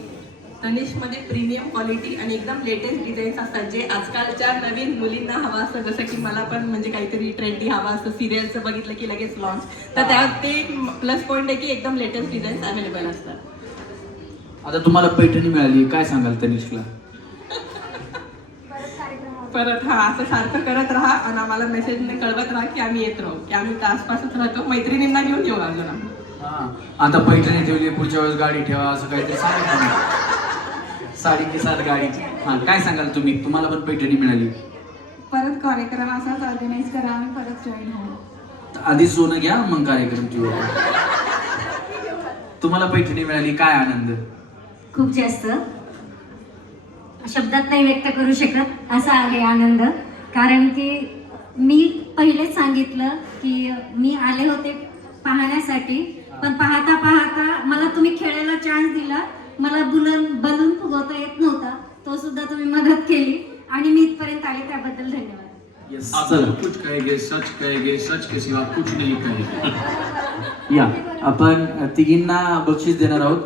तनिष्कमध्ये प्रीमियम क्वालिटी आणि एकदम लेटेस्ट डिझाईन्स असतात, जे आजकालच्या नवीन मुलींना हवा असतं. जसं की मला पण म्हणजे काहीतरी ट्रेंडी हवा असतं, सिरियलचं बघितलं की लगेच लॉन्च, तर त्यात ते एक प्लस पॉईंट आहे की एकदम लेटेस्ट डिझाईन्स अवेलेबल असतात. आता तुम्हाला पैठणी मिळाली, काय सांगाल तनिष्कला? परत असं सारखं करत राहा आणि आम्हाला मेसेजने कळवत राहा की आम्ही येत राहू, की आम्ही आसपासच राहतो. मैत्रिणींना घेऊन येऊ अजून. आता पैठणी ठेवली, पुढच्या वेळेस गाडी ठेवा, असं काहीतरी सांगा. साडी की सात गाडी. हां, काय सांगाल तुम्ही? तुम्हाला पण पैठणी मिळाली. परत कार्यक्रम असाच ऑर्गनाईज करा, आम्ही परत जॉईन होऊ. आधी सोनं घ्या, मग कार्यक्रम ठेवा. तुम्हाला पैठणी मिळाली, काय आनंद? खूप जास्त शब्दात नाही व्यक्त करू शकत असा आहे आनंद. कारण की मी पहिलेच सांगितलं की मी आले होते पाहण्यासाठी, पण पाहता पाहता मला तुम्ही खेळायला चान्स दिला. मला बलून फुगवता येत नव्हता, तो सुद्धा तुम्ही मदत केली आणि मी इथपर्यंत आले, त्याबद्दल धन्यवाद. चलो, कुछ कहेंगे सच के सिवा कुछ नहीं कहेंगे. या आपण तिघींना बक्षीस देणार आहोत,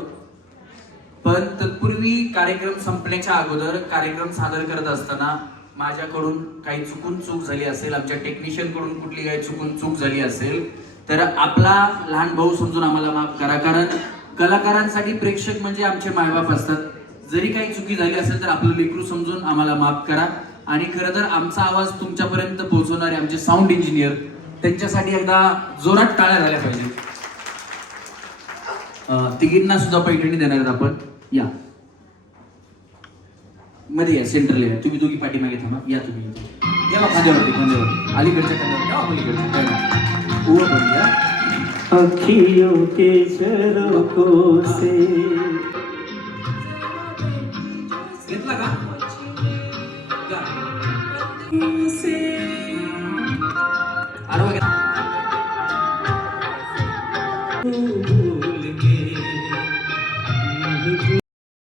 पण तत्पूर्वी कार्यक्रम संपण्याच्या अगोदर कार्यक्रम सादर करत असताना माझ्याकडून काही चूक झाली असेल, आमच्या टेक्निशियन कडून कुठली काही चूक झाली असेल, तर आपला लहान भाऊ समजून आम्हाला माफ करा. कारण कलाकारांसाठी प्रेक्षक म्हणजे आमचे मायबाप असतात. जरी काही चुकी झाली असेल तर आपलं लेकरू समजून आम्हाला माफ करा. आणि खरं तर आमचा आवाज तुमच्यापर्यंत पोहोचवणारे आमचे साऊंड इंजिनियर, त्यांच्यासाठी एकदा जोरात टाळ्या झाल्या पाहिजे. तिघींना सुद्धा पैठणी देणार आहेत आपण. या मध्ये या, सेंटरला या. तुम्ही दोघी पाठीमागे थांबा. या तुम्ही या खांद्यावरती अलीकडच्या खांद्यावर, अलीकडच्या उभं पण या. अखियों के झरोखों से घेतला का? से